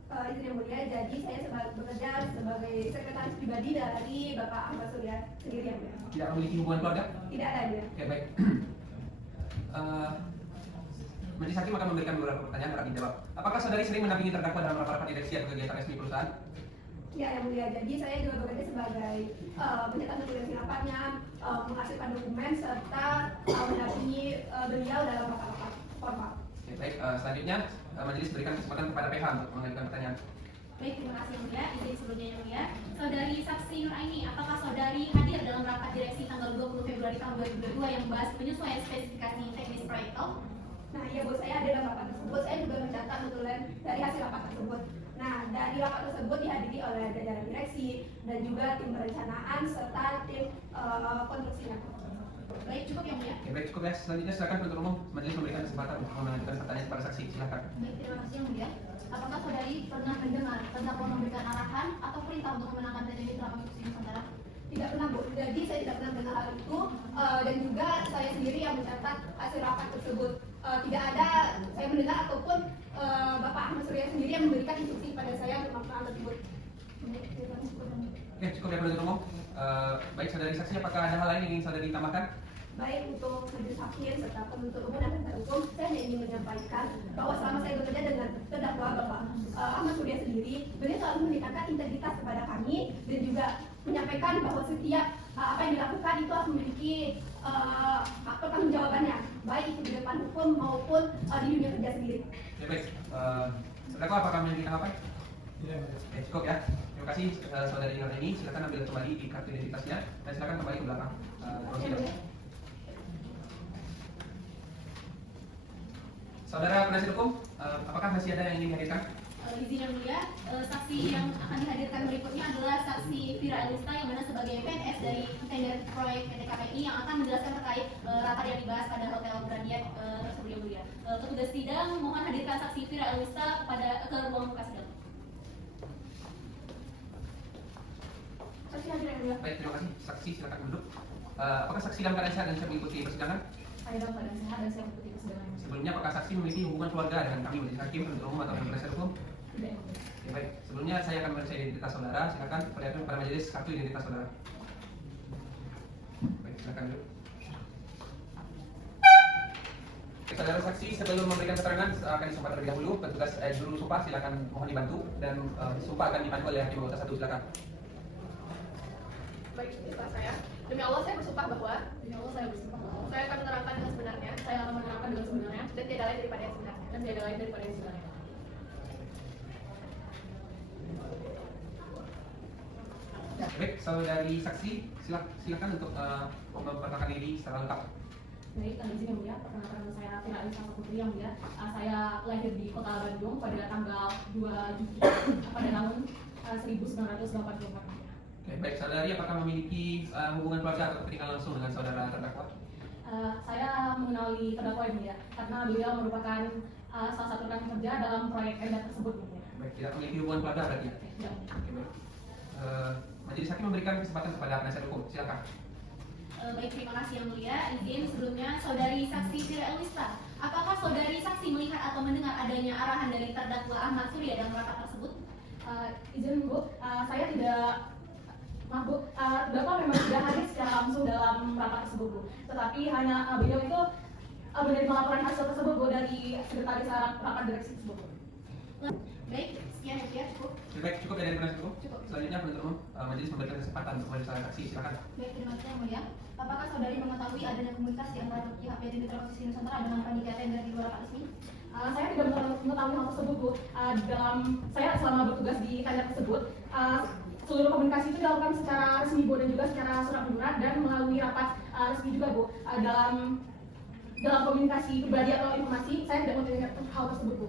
Izin yang mulia, jadi saya bekerja sebagai sekretaris pribadi dari Bapak Ahmad Surya sendiri yang mulia. Tidak memiliki hubungan keluarga? Tidak ada ya. Oke, baik. Majelis Hakim akan memberikan beberapa pertanyaan harap dijawab. Apakah saudari sering mendampingi terdakwa dalam rapat direksi atau kegiatan resmi perusahaan? Ya, yang mulia. Jadi saya juga bekerja sebagai mencetak dokumentasi rapatnya, menghasilkan dokumen serta mendampingi beliau dalam rapat-rapat formal. Oke, baik. Selanjutnya majelis berikan kesempatan kepada PH untuk mengajukan pertanyaan. Baik, terima kasih yang mulia. Izin sebelumnya yang mulia. Saudari Saksi Nur Aini, apakah saudari hadir dalam rapat direksi tanggal 20 Februari tahun 2022 yang membahas penyesuaian spesifikasi teknis proyek tol? Nah, iya Bu, saya ada dalam rapat tersebut. Saya juga mencatat notulen dari hasil rapat tersebut. Nah, dari rapat tersebut dihadiri oleh jajaran direksi dan juga tim perencanaan serta tim konstruksinya. Baik, cukup yang mulia. Oke, baik, cukup ya. Selanjutnya silakan penuntut umum majelis memberikan kesempatan untuk mengajukan pertanyaan kepada saksi. Silakan. Baik, terima kasih yang mulia. Apakah saudari pernah mendengar terdakwa memberikan arahan atau perintah untuk memenangkan PT Mitra Konstruksi Nusantara? Tidak pernah Bu, jadi saya tidak pernah mendengar hal itu dan juga saya sendiri yang mencatat hasil rapat tersebut. Tidak ada saya mendengar ataupun Bapak Ahmad Surya sendiri yang memberikan instruksi kepada saya untuk melakukan hal tersebut. Oke, cukup ya penuntut umum. Baik, saudari saksi, apakah ada hal lain yang ingin saudari tambahkan? Baik, untuk majelis hakim serta penuntut umum dan penasihat hukum, saya hanya ingin menyampaikan bahwa selama saya bekerja dengan terdakwa Bapak Ahmad Surya sendiri, beliau selalu meningkatkan integritas kepada kami dan juga menyampaikan bahwa setiap apa yang dilakukan itu harus memiliki pertanggungjawabannya, baik itu di depan hukum maupun di dunia kerja sendiri. Ya, baik. Terdakwa apakah memiliki tanggapan? Ya, cukup ya. Terima kasih saudari Nur Aini. Silakan ambil kembali di kartu identitasnya dan silakan kembali ke belakang prosedur. Saudara penasihat hukum, apakah masih ada yang ingin dihadirkan? Izin yang mulia, saksi yang akan dihadirkan berikutnya adalah saksi Fira Elista yang mana sebagai PNS dari tender proyek PT KPI yang akan menjelaskan terkait rapat yang dibahas pada Hotel Grandiyat tersebut yang mulia. Petugas sidang mohon hadirkan saksi Fira Elista ke ruang muka sidang. Saksi hadir yang mulia. Baik, terima kasih. Saksi silakan duduk. Apakah saksi dalam keadaan sehat dan siap mengikuti persidangan? Saya dalam keadaan sehat dan saya mengikuti persidangan. Sebelumnya, apakah saksi memiliki hubungan keluarga dengan kami majelis hakim, penuntut umum atau penasihat hukum? Tidak. Ya, baik. Sebelumnya saya akan memeriksa identitas saudara. Silakan perlihatkan kepada majelis kartu identitas saudara. Baik, silakan duduk. Saudara saksi, sebelum memberikan keterangan akan disumpah terlebih dahulu. Petugas juru sumpah silakan mohon dibantu dan sumpah akan dipandu oleh hakim anggota satu. Silakan. Baik, istilah saya. Demi Allah saya bersumpah bahwa saya akan menerangkan dengan sebenarnya. Dan tiada lain daripada yang sebenarnya. Baik, saudari saksi, silakan untuk memperkenalkan diri secara lengkap. Baik, izin yang mulia, perkenalkan saya Fira Elisa Putri yang mulia. Saya lahir di kota Bandung pada tanggal 2 Juli pada tahun 1984. Oke, baik, saudari apakah memiliki hubungan keluarga atau keterikatan langsung dengan saudara terdakwa? Saya mengenali terdakwa yang mulia karena beliau merupakan salah satu rekan kerja dalam proyek EDA tersebut yang mulia. Baik, tidak memiliki hubungan keluarga berarti ya? Ya. Oke, baik. Majelis hakim memberikan kesempatan kepada penasihat hukum. Silakan. Baik, terima kasih yang mulia. Izin sebelumnya, saudari saksi Fira Elista, apakah saudari saksi melihat atau mendengar adanya arahan dari terdakwa Ahmad Surya dalam rapat tersebut? Izin Bu, saya tidak. Maaf Bu, Bapak memang tidak hadir secara langsung dalam rapat tersebut Bu. Tetapi hanya beliau itu menerima laporan hasil tersebut Bu dari sekretaris rapat direksi tersebut Bu. Baik, sekian ya mulia, cukup. Baik, cukup ya dari penasihat hukum. Cukup. Selanjutnya penuntut umum majelis memberikan kesempatan untuk memeriksa saksi. Silakan. Baik, terima kasih yang mulia. Apakah saudari mengetahui adanya komunikasi antara pihak PT Televisi Nusantara dengan panitia tender di luar rapat resmi? Saya tidak mengetahui hal tersebut, Bu. Dalam saya selama bertugas di tender tersebut, seluruh komunikasi itu dilakukan secara resmi, Bu, dan juga secara surat menyurat dan melalui rapat resmi juga, Bu. Dalam komunikasi pribadi atau informasi, saya tidak mengetahui hal tersebut, Bu.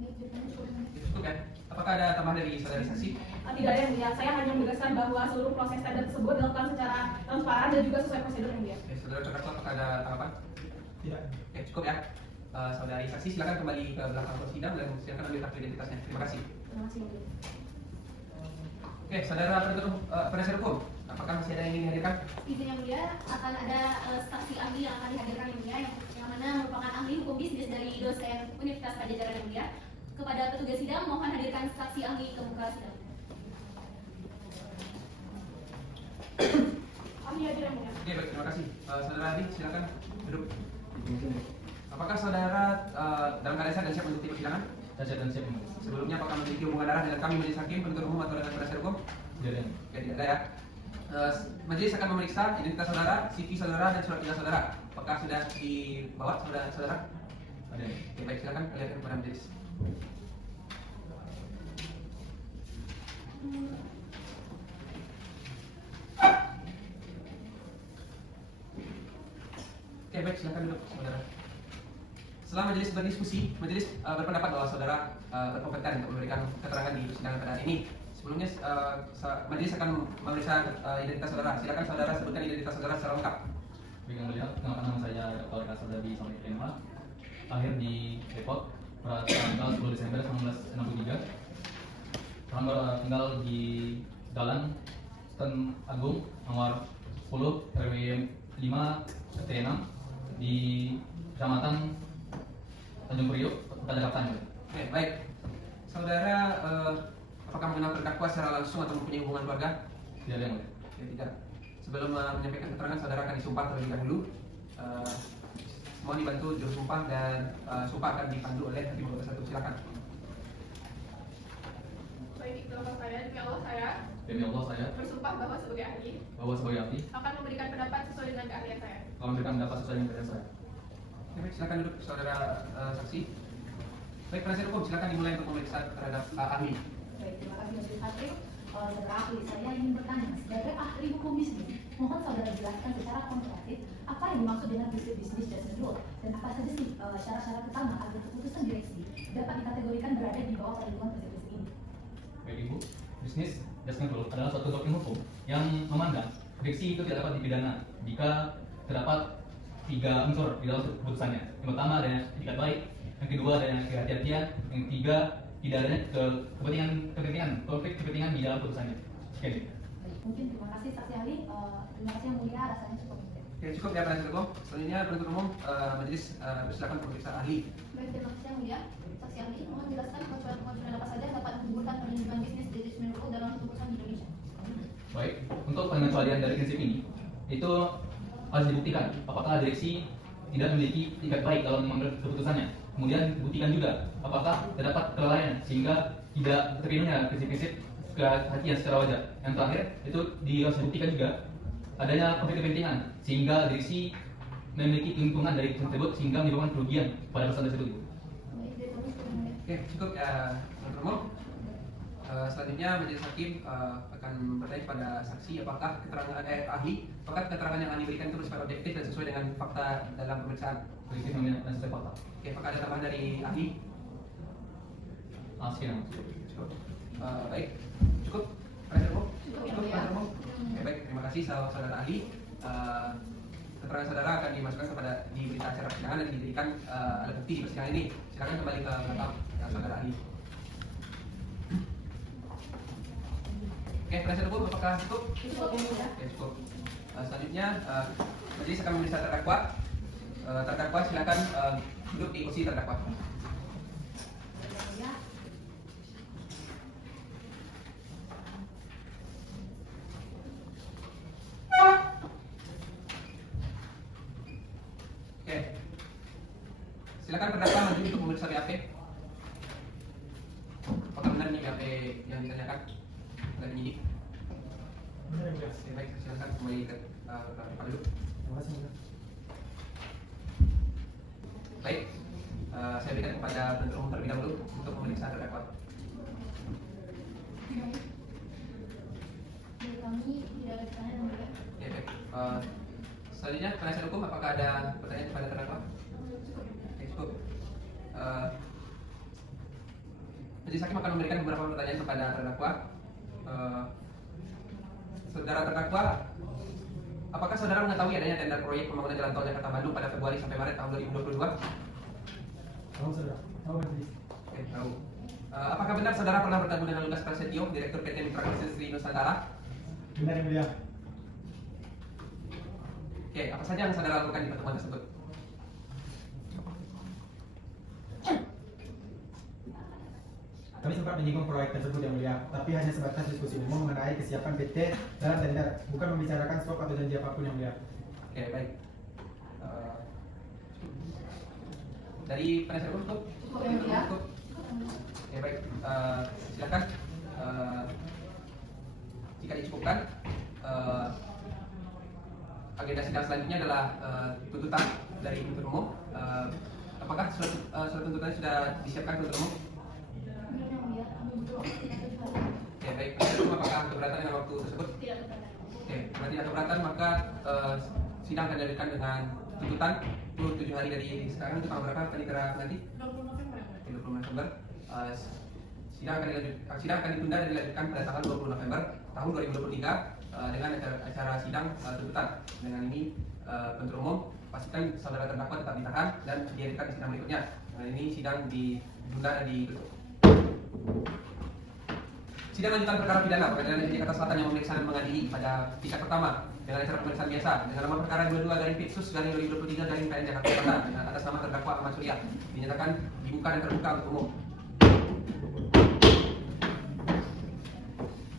Baik, ceritanya cukup yang mulia. Cukup ya. Apakah ada tambahan dari saudari saksi? Tidak ada yang mulia. Saya hanya menegaskan bahwa seluruh proses tender tersebut dilakukan secara transparan dan juga sesuai prosedur yang mulia. Oke, saudara terdakwa apakah ada tanggapan? Tidak. Oke, cukup ya. Saudari saksi silakan kembali ke belakang ruang sidang dan silakan ambil kartu identitasnya. Terima kasih. Terima kasih, mulia. Oke, saudara penasihat hukum, apakah masih ada yang ingin dihadirkan? Izin yang mulia, akan ada saksi ahli yang akan dihadirkan yang mulia, yang mana merupakan ahli hukum bisnis dari dosen Universitas Pajajaran yang mulia. Kepada petugas sidang, mohon hadirkan saksi ahli ke muka sidang. Ahli hadir yang mulia. Oke, baik, terima kasih. Saudara Adi, silakan duduk. Apakah saudara dalam keadaan sehat dan siap mengikuti persidangan? Saya dan siap menulis. Sebelumnya apakah memiliki hubungan darah dengan kami majelis hakim, penuntut umum atau dengan penasihat hukum? Tidak ada. Oke, tidak ada ya. Majelis akan memeriksa identitas saudara, CV saudara, dan surat tinggal saudara. Apakah sudah dibawa saudara? Ada. Oke, baik, silakan lihatkan kepada majelis. Oke, baik, silakan duduk, saudara. Setelah majelis berdiskusi, majelis berpendapat bahwa saudara berkompeten untuk memberikan keterangan di persidangan pada hari ini. Sebelumnya, majelis akan memeriksa identitas saudara. Silakan saudara sebutkan identitas saudara secara lengkap. Baik, yang mulia, kenalkan nama saya Dr. Kasardadi Sampai Prima. Lahir di Depok pada tanggal 10 Desember 1963. Tinggal di Jalan Sultan Agung nomor 10 RW 5 RT 6 di Kecamatan Tanjung Priok, Kota Jakarta. Oke, baik. Saudara, apakah mengenal terdakwa secara langsung atau mempunyai hubungan keluarga? Tidak ada yang mulia. Ya, tidak. Sebelum menyampaikan keterangan, saudara akan disumpah terlebih dahulu. Mohon dibantu juru sumpah dan sumpah akan dipandu oleh Hakim Anggota 1. Silakan. Baik, nama saya, demi Allah saya Demi Allah saya bersumpah bahwa sebagai ahli bahwa sebagai ahli akan memberikan pendapat sesuai dengan keahlian saya. akan memberikan pendapat sesuai dengan keahlian saya. Oke, baik, silakan duduk saudara saksi. Baik, penasihat hukum, silakan dimulai untuk pemeriksaan terhadap ahli. Baik, terima kasih majelis hakim. Saudara ahli, saya ingin bertanya sebagai ahli hukum bisnis, mohon saudara jelaskan secara komparatif apa yang dimaksud dengan bisnis judgment rule dan apa saja sih syarat-syarat utama agar keputusan direksi dapat dikategorikan berada di bawah ketentuan konstitusi ini. Baik Ibu, bisnis judgment rule adalah suatu doktrin hukum yang memandang direksi itu tidak dapat dipidana jika terdapat 3 unsur di dalam keputusannya. Yang pertama adanya etikat baik, yang kedua adanya kehati-hatian, yang ketiga tidak adanya kepentingan konflik kepentingan di dalam keputusannya. Sekian. Baik, mungkin terima kasih saksi ahli. Terima kasih yang mulia, rasanya cukup. Oke, cukup ya penasihat hukum. Selanjutnya penuntut umum, majelis silakan pemeriksaan ahli. Baik, terima kasih yang mulia. Saksi ahli, mohon jelaskan kewajiban apa saja yang dapat menggugurkan perlindungan bisnis judgment rule dalam keputusan di Indonesia. Baik, untuk pengecualian dari prinsip ini itu harus dibuktikan apakah direksi tidak memiliki etikat baik dalam mengambil keputusannya. Kemudian dibuktikan juga apakah terdapat kelalaian sehingga tidak terpilihnya prinsip-prinsip kehati-hatian secara wajar. Yang terakhir itu harus dibuktikan juga adanya konflik kepentingan sehingga direksi memiliki keuntungan dari keputusan tersebut sehingga menyebabkan kerugian pada perusahaan tersebut. Baik, ditulis yang mulia. Oke, cukup ya penuntut umum. Selanjutnya majelis hakim akan bertanya pada saksi apakah keterangan ahli, apakah keterangan yang ahli berikan itu bersifat objektif dan sesuai dengan fakta dalam pemeriksaan. Objektif dan sesuai fakta. Oke, apakah ada tambahan dari ahli? Sekian. Cukup. Baik, cukup. Penasihat hukum? Cukup, yang Cukup, mulia. penasihat hukum? Oke, baik, terima kasih saudara ahli. Keterangan saudara akan dimasukkan kepada di berita acara persidangan dan dijadikan alat bukti di persidangan ini. Silakan kembali ke belakang saudara ahli. Oke, penasihat hukum apakah cukup? Cukup yang mulia. Oke, cukup. Selanjutnya majelis akan memeriksa terdakwa. Terdakwa silakan duduk di kursi terdakwa. Ya. Oke. Silakan terdakwa maju untuk memeriksa BAP. siapa yang ditanyakan dari penyidik? Oke, baik, silakan kembali ke Pak Duduk. Terima kasih. Baik, saya berikan kepada penuntut umum terlebih dahulu untuk memeriksa terdakwa. Dari kami tidak ada pertanyaan yang mulia. Ya, baik. Selanjutnya penasihat hukum, apakah ada pertanyaan kepada terdakwa? Oke, cukup. Majelis hakim akan memberikan beberapa pertanyaan kepada terdakwa. Saudara terdakwa, apakah saudara mengetahui adanya tender proyek pembangunan jalan tol Jakarta Bandung pada Februari sampai Maret tahun 2022? Tahu saudara. Tahu majelis. Oke, tahu. Apakah benar saudara pernah bertemu dengan Lukas Prasetyo, Direktur PT Mitra Industri Nusantara? Benar yang mulia. Oke, apa saja yang saudara lakukan di pertemuan tersebut? Kami sempat menyinggung proyek tersebut yang mulia, tapi hanya sebatas diskusi umum mengenai kesiapan PT dalam tender, bukan membicarakan skop atau janji apapun yang mulia. Oke, baik. Dari penasihat hukum cukup? Cukup, yang mulia. Cukup. Oke, baik. Silakan. Jika dicukupkan, agenda sidang selanjutnya adalah tuntutan dari penuntut umum. Apakah surat tuntutannya sudah disiapkan penuntut umum? Belum yang mulia, kami butuh waktu 7 hari. Oke, baik. Penasihat hukum, apakah keberatan dengan waktu tersebut? Tidak keberatan. Oke, berarti tidak keberatan, maka sidang akan dilanjutkan dengan tuntutan 7 hari dari sekarang. Itu tanggal berapa panitera nanti? 20 November. 20 November. Sidang akan ditunda dan dilanjutkan pada tanggal 20 November tahun 2023 dengan acara sidang tuntutan. Dengan ini penuntut umum pastikan saudara terdakwa tetap ditahan dan dihadirkan di sidang berikutnya. Dengan ini sidang ditunda dan ditutup. Sidang lanjutan perkara pidana Pengadilan Negeri Jakarta Selatan yang memeriksa dan mengadili pada tingkat pertama dengan acara pemeriksaan biasa dengan nomor perkara 22/Pitsus/2023 Jakarta Selatan dengan atas nama terdakwa Ahmad Surya dinyatakan dibuka dan terbuka untuk umum.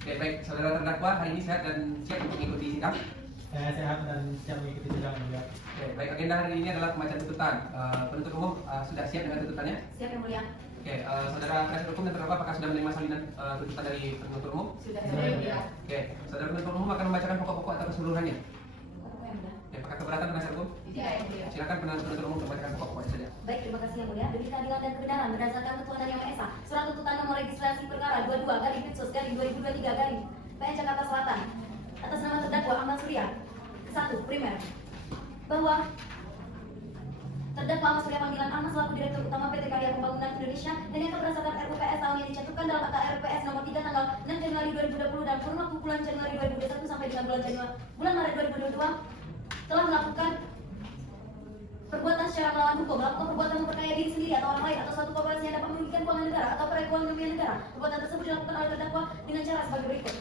Oke, baik, saudara terdakwa hari ini sehat dan siap untuk mengikuti sidang. Saya sehat dan siap mengikuti sidang yang mulia. Oke, baik, agenda hari ini adalah pembacaan tuntutan. Penuntut umum sudah siap dengan tuntutannya? Siap yang mulia. Oke, saudara penasihat hukum dan terdakwa apakah sudah menerima salinan tuntutan dari penuntut umum? Sudah Sudah, yang mulia. Oke, saudara penuntut umum akan membacakan pokok-pokok atau keseluruhannya. Apa yang mulia? Oke, apakah keberatan penasihat hukum? Tidak yang mulia. Silakan penuntut umum untuk membacakan pokok-pokoknya saja. Baik, terima kasih yang mulia. Demi keadilan dan kebenaran berdasarkan ketuhanan yang Maha Esa, surat tuntutan nomor registrasi perkara 22/Pitsus/2023 PN Jakarta Selatan atas nama terdakwa Ahmad Surya. 1. Primer, bahwa terdakwa Ahmad Surya panggilan Ahmad selaku Direktur Utama PT Karya Pembangunan Indonesia dan yang berdasarkan RUPS tahun yang dicantumkan dalam Akta RUPS nomor 3 tanggal 6 Januari 2020 dan kurun waktu bulan Januari 2021 sampai dengan bulan Maret 2022 telah melakukan perbuatan secara melawan hukum, melakukan perbuatan memperkaya diri sendiri atau orang lain atau suatu korporasi yang dapat merugikan keuangan negara atau perekonomian negara. Perbuatan tersebut dilakukan oleh terdakwa dengan cara sebagai berikut.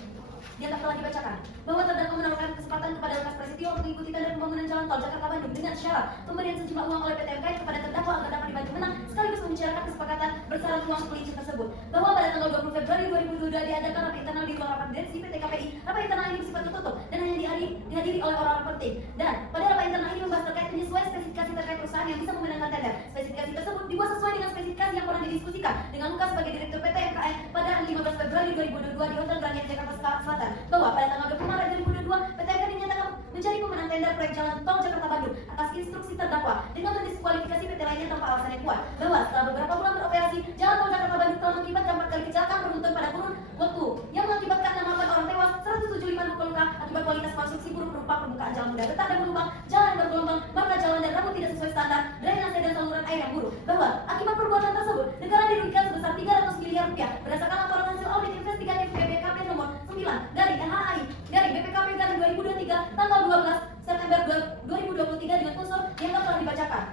Yang telah dibacakan bahwa terdakwa menawarkan kesempatan kepada Lukas Prasetyo untuk mengikuti tender pembangunan jalan tol Jakarta Bandung dengan syarat pemberian sejumlah uang oleh PT MKI kepada terdakwa agar dapat dibantu menang sekaligus membicarakan kesepakatan bersyarat uang pelicin tersebut. Bahwa pada tanggal 20 Februari 2022 diadakan rapat internal di ruang rapat direksi PT KPI. Rapat internal ini bersifat tertutup dan hanya dihadiri oleh orang-orang penting. Dan pada rapat internal ini membahas terkait penyesuaian spesifikasi terkait perusahaan yang bisa memenangkan tender. Spesifikasi tersebut dibuat sesuai dengan spesifikasi yang pernah didiskusikan dengan Lukas sebagai Direktur PT MKI pada 15 Februari 2022 di Hotel Grand Hyatt Jakarta Selatan. Bahwa pada tanggal 20 Maret 2022 PT MKI dinyatakan menjadi pemenang tender proyek jalan tol Jakarta Bandung atas instruksi terdakwa dengan mendiskualifikasi PT lainnya tanpa alasan yang kuat. Bahwa setelah beberapa bulan beroperasi, jalan tol Jakarta Bandung telah mengakibatkan 4 kali kecelakaan beruntun pada kurun waktu yang mengakibatkan 68 orang tewas, 175 luka luka akibat kualitas konstruksi buruk berupa permukaan jalan mudah retak dan berlubang, jalan yang bergelombang, marka jalan dan rambu tidak sesuai standar, drainase dan saluran air yang buruk. Bahwa akibat perbuatan tersebut, negara dirugikan sebesar 300 miliar rupiah berdasarkan laporan hasil audit investigatif BPKP nomor 9 dari NHAI dari BPKP Garing 2023 tanggal 12 September 2023 dengan unsur yang telah dibacakan.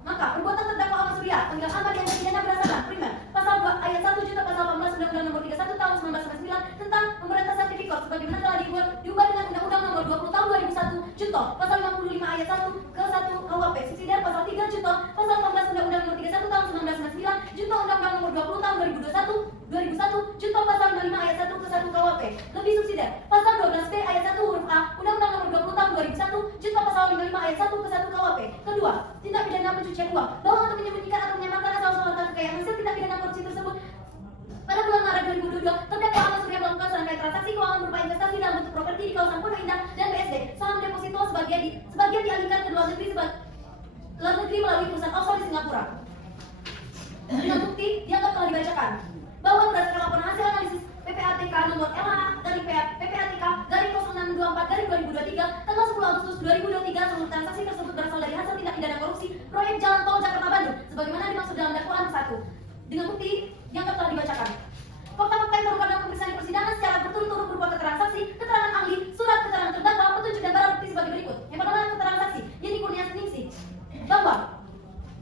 Maka perbuatan terdakwa Ahmad Surya panggilan Ahmad yang pidana berdasarkan primer pasal 2 ayat 1 junto pasal 18 Undang-Undang nomor 31 tahun 1999 tentang pemberantasan tipikor sebagaimana telah diubah dengan Undang-Undang nomor 20 tahun 2001 junto pasal 55 ayat 1 ke 1 KUHP subsidiar pasal 3 junto pasal 18 Undang-Undang nomor 31 tahun 1999 junto Undang-Undang nomor 20 tahun 2001 junto pasal 55 ayat 1 ke 1 KUHP lebih subsidiar pasal 12B ayat 1 huruf A Undang-Undang nomor 20 tahun 2001 junto pasal 55 ayat 1 ke 1 KUHP. Kedua, tindak pidana pencucian uang bahwa untuk menyembunyikan atau menyamarkan asal-usul harta kekayaan hasil tindak pidana korupsi tersebut pada bulan Maret 2022 2022, terdakwa Ahmad Surya melakukan serangkaian transaksi keuangan berupa investasi dalam bentuk properti di kawasan Pondok Indah dan BSD. Saham deposito sebagian dialihkan ke luar negeri melalui perusahaan offshore di Singapura. Dengan bukti dianggap telah dibacakan bahwa berdasarkan laporan hasil analisis PPATK nomor LH dari PPATK garing 0624 garing 2023 tanggal 10 Agustus 2023, seluruh transaksi tersebut berasal dari hasil tindak pidana korupsi proyek jalan tol Jakarta Bandung sebagaimana dimaksud dalam dakwaan 1. Dengan bukti dianggap telah dibacakan. Fakta-fakta yang terungkap dalam pemeriksaan di persidangan secara berturut-turut berupa keterangan saksi, keterangan ahli, surat keterangan terdakwa, petunjuk dan barang bukti sebagai berikut. Yang pertama, keterangan saksi Yeni Kurniasih bahwa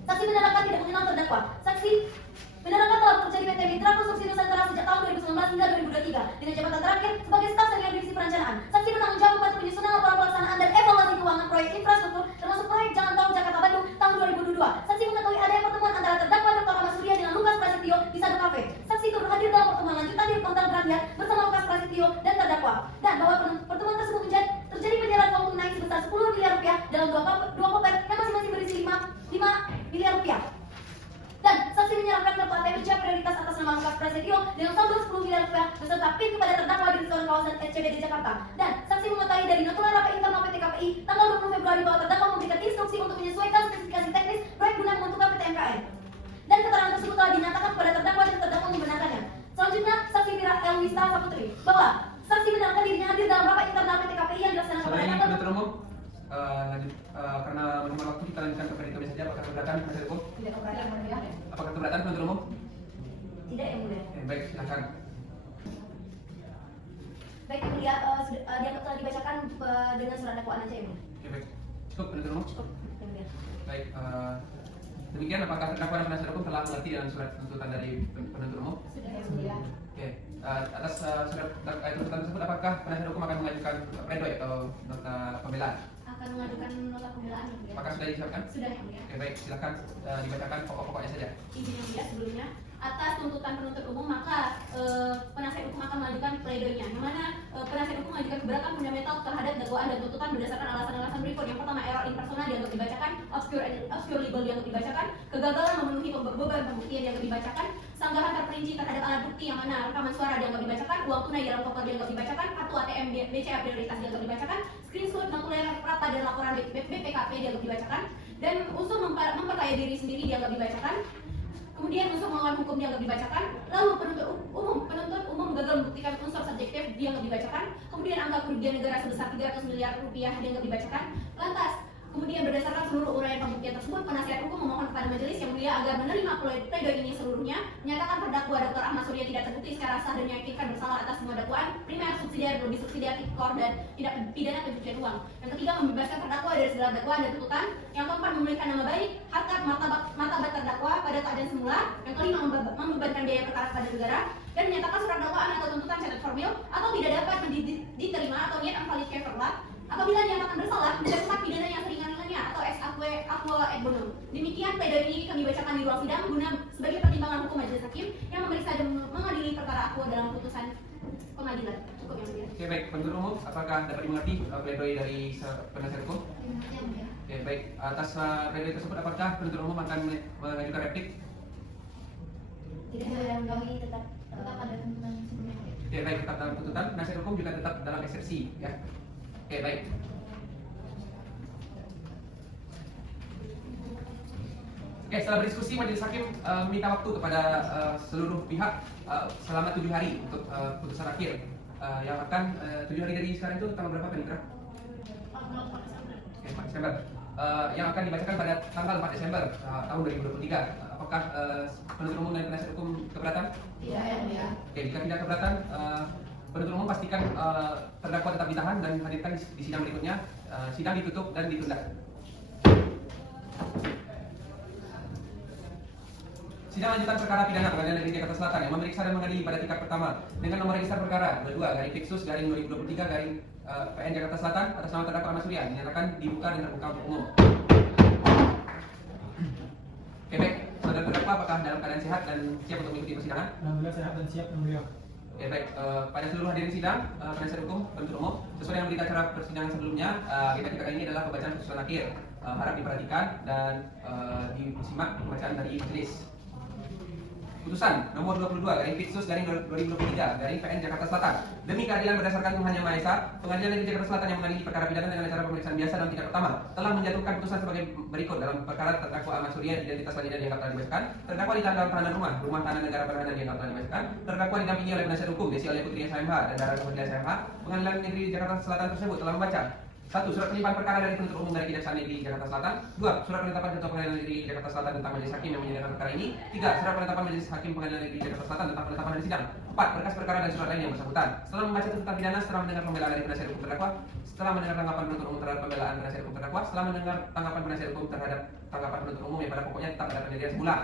saksi menerangkan tidak mengenal terdakwa. Saksi menerangkan telah bekerja di PT Mitra Konstruksi Nusantara sejak tahun 2019 hingga 2023 dengan jabatan terakhir sebagai staf senior divisi perencanaan. Saksi bertanggung jawab membantu penyusunan laporan pelaksanaan dan evaluasi keuangan proyek infrastruktur termasuk proyek jalan tol Jakarta Bandung tahun 2022. Saksi mengetahui adanya pertemuan antara terdakwa Dr. Ahmad Surya dengan Lukas Prasetyo di satu kafe. Saksi turut hadir dalam pertemuan lanjutan di Hotel Grand Hyatt bersama Lukas Prasetyo dan terdakwa, dan bahwa pertemuan tersebut terjadi penyerahan uang tunai sebesar 10 miliar rupiah dalam dua koper yang masing-masing berisi 5 miliar rupiah. Dan saksi menyerahkan kartu ATM prioritas atas nama Lukas Prasetyo dengan saldo 10 miliar rupiah beserta PIN kepada terdakwa di restoran kawasan SCBD Jakarta. Dan saksi mengetahui dari notulen rapat internal PT KPI tanggal 20 Februari bahwa terdakwa memberikan instruksi untuk menyesuaikan spesifikasi teknis proyek guna menguntungkan PT MKN. Dan keterangan tersebut telah dinyatakan kepada terdakwa dan terdakwa membenarkannya. Selanjutnya, saksi Mira Elwista Saputri bahwa saksi benarkan dirinya hadir dalam rapat internal PT KPI yang dilaksanakan pada Selain tanggal penuntut umum, lanjut karena menemukan waktu kita lanjutkan ke periode saja. Apakah keberatan penasihat hukum? tidak keberatan yang mulia. Apakah keberatan penuntut umum? Tidak yang mulia. Baik, silakan. Baik yang mulia, dianggap telah dibacakan dengan surat dakwaan aja ya mulia. Baik, cukup penuntut umum. Cukup yang mulia. Baik, demikian apakah terdakwa dan penasihat hukum telah mengerti dengan surat tuntutan dari penuntut umum? Sudah yang mulia. Oke, atas surat tuntutan tersebut apakah penasihat hukum akan mengajukan pledoi atau nota pembelaan? Akan mengajukan nota pembelaan yang mulia. Apakah sudah disiapkan? Sudah yang mulia. Oke, baik, silakan dibacakan pokok-pokoknya saja. Izin yang mulia, sebelumnya atas tuntutan penuntut umum maka penasihat hukum akan mengajukan pledoinya, yang mana penasihat hukum mengajukan keberatan fundamental terhadap dakwaan dan tuntutan berdasarkan alasan-alasan berikut. Yang pertama, error in persona dianggap dibacakan, obscure legal dianggap dibacakan, kegagalan memenuhi beban pembuktian dianggap dibacakan, sanggahan terperinci terhadap alat bukti yang mana rekaman suara dianggap dibacakan, uang tunai dalam koper dianggap dibacakan, kartu ATM BCA prioritas dianggap dibacakan, screenshot notulen rapat dan laporan BPKP dianggap dibacakan, dan unsur memperkaya diri sendiri dianggap dibacakan. Kemudian unsur melawan hukum dianggap dibacakan, lalu penuntut umum gagal membuktikan unsur subjektif dianggap dibacakan, kemudian angka kerugian negara sebesar 300 miliar rupiah dianggap dibacakan. Lantas, kemudian berdasarkan seluruh uraian pembuktian tersebut, penasihat hukum memohon kepada majelis yang mulia agar menerima pledoi ini seluruhnya, menyatakan terdakwa Dr. Ahmad Surya tidak terbukti secara sah dan meyakinkan bersalah atas semua dakwaan, primer, subsidiar, lebih subsidiar, tipikor, dan tidak pidana pencucian uang. Yang ketiga, membebaskan terdakwa dari segala dakwaan dan tuntutan. Yang keempat, memulihkan nama baik, harkat, martabat terdakwa pada keadaan semula. Yang kelima, membebankan biaya perkara kepada negara, dan menyatakan surat dakwaan atau tuntutan catat formil atau tidak dapat diterima atau niat invalid verba apabila dinyatakan bersalah menjatuhkan pidana yang seringan-ringannya atau ex aqua et bonum. Demikian pledoi ini kami bacakan di ruang sidang guna sebagai pertimbangan hukum majelis hakim yang memeriksa dan mengadili perkara aqua dalam putusan pengadilan. Cukup yang mulia. Oke, baik, penuntut umum apakah dapat dimengerti pledoi dari penasihat hukum? Yang mulia. Oke, baik, atas pledoi tersebut apakah penuntut umum akan mengajukan replik? Tidak yang mengetahui tetap pada tuntutan sebelumnya. Oke, baik, tetap dalam tuntutan, penasihat hukum juga tetap dalam eksepsi, ya. Oke, baik. Oke, setelah berdiskusi, majelis hakim meminta waktu kepada seluruh pihak selama 7 hari untuk putusan akhir yang akan 7 hari dari sekarang itu tanggal berapa, Pak Mitra? 4 Desember. Yang akan dibacakan pada tanggal 4 Desember tahun 2023. Apakah penuntut umum dan penasihat hukum keberatan? Tidak yang mulia. Oke, jika tidak keberatan, penuntut umum pastikan terdakwa tetap ditahan dan hadirkan di sidang berikutnya. Sidang ditutup dan ditunda. Sidang lanjutan perkara pidana Pengadilan Negeri Jakarta Selatan yang memeriksa dan mengadili pada tingkat pertama dengan nomor register perkara 22/Fixus/2023/PN Jakarta Selatan atas nama terdakwa Ahmad Surya dinyatakan dibuka dan terbuka untuk umum. Oke, baik, saudara terdakwa apakah dalam keadaan sehat dan siap untuk mengikuti persidangan? Alhamdulillah sehat dan siap yang mulia. Oke, baik, pada seluruh hadirin sidang, penasihat hukum, penuntut umum, sesuai dengan berita acara persidangan sebelumnya, agenda kita kali ini adalah pembacaan putusan akhir. Harap diperhatikan dan disimak pembacaan dari majelis. Putusan nomor 22 garing Pitsus garing 2023 garing PN Jakarta Selatan. Demi keadilan berdasarkan Tuhan Yang Maha Esa, Pengadilan Negeri Jakarta Selatan yang mengadili perkara pidana dengan acara pemeriksaan biasa dalam tingkat pertama telah menjatuhkan putusan sebagai berikut dalam perkara terdakwa Ahmad Surya identitas wanita dianggap telah dibacakan, terdakwa ditahan dalam tahanan rumah tahanan negara penahanan dianggap telah dibacakan, terdakwa didampingi oleh penasihat hukum Desi oleh Putri SMH dan Dara Putri SMH. Pengadilan Negeri Jakarta Selatan tersebut telah membaca 1. Surat penyimpanan perkara dari penuntut umum dari Kejaksaan Negeri Jakarta Selatan. 2. Surat penetapan Ketua Pengadilan Negeri Jakarta Selatan tentang majelis hakim yang menyidangkan perkara ini. 3. Surat penetapan majelis hakim Pengadilan Negeri Jakarta Selatan tentang penetapan hari sidang. 4. Berkas perkara dan surat lain yang bersangkutan. Setelah membaca tuntutan pidana, setelah mendengar pembelaan dari penasihat hukum terdakwa, setelah mendengar tanggapan penuntut umum terhadap pembelaan penasihat hukum terdakwa, setelah mendengar tanggapan penasihat hukum terhadap tanggapan penuntut umum yang pada pokoknya tetap ada pendirian semula.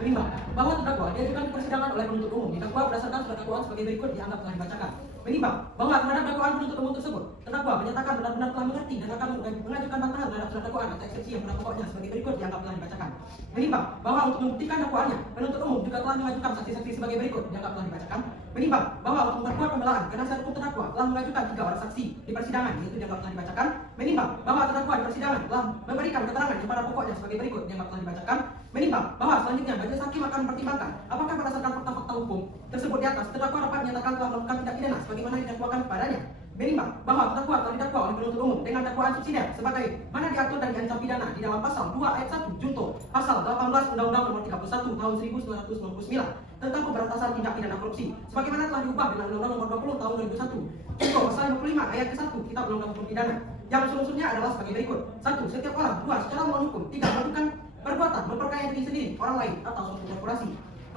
Menimbang bahwa terdakwa diajukan ke persidangan oleh penuntut umum didakwa berdasarkan surat dakwaan sebagai berikut dianggap telah dibacakan. Menimbang bahwa terhadap dakwaan penuntut umum tersebut, terdakwa menyatakan benar-benar telah mengerti dan akan mengajukan bantahan terhadap surat dakwaan atau eksepsi yang pada pokoknya sebagai berikut dianggap telah dibacakan. Menimbang bahwa untuk membuktikan dakwaannya, penuntut umum juga telah mengajukan saksi-saksi sebagai berikut dianggap telah dibacakan. Menimbang bahwa untuk memperkuat pembelaan, penasihat hukum terdakwa telah mengajukan 3 orang saksi di persidangan yaitu dianggap telah dibacakan. Menimbang bahwa terdakwa di persidangan telah memberikan keterangan yang pada pokoknya sebagai berikut dianggap telah dibacakan. Menimbang bahwa selanjutnya majelis hakim akan mempertimbangkan apakah berdasarkan fakta-fakta hukum tersebut di atas terdakwa dapat menyatakan telah melakukan tindak pidana sebagaimana didakwakan kepadanya. Menimbang bahwa terdakwa telah didakwa oleh penuntut umum dengan dakwaan subsidiar sebagai mana diatur dan diancam pidana di dalam pasal 2 ayat 1 junto pasal 18 Undang-Undang Nomor 31 Tahun 1999 tentang pemberantasan tindak pidana korupsi sebagaimana telah diubah dengan Undang-Undang Nomor 20 Tahun 2001 junto pasal 55 ayat ke-1 Kitab Undang-Undang Hukum Pidana yang unsur-unsurnya adalah sebagai berikut. 1. Setiap orang. 2. Secara melawan hukum. 3. Melakukan perbuatan memperkaya diri sendiri, orang lain atau suatu korporasi.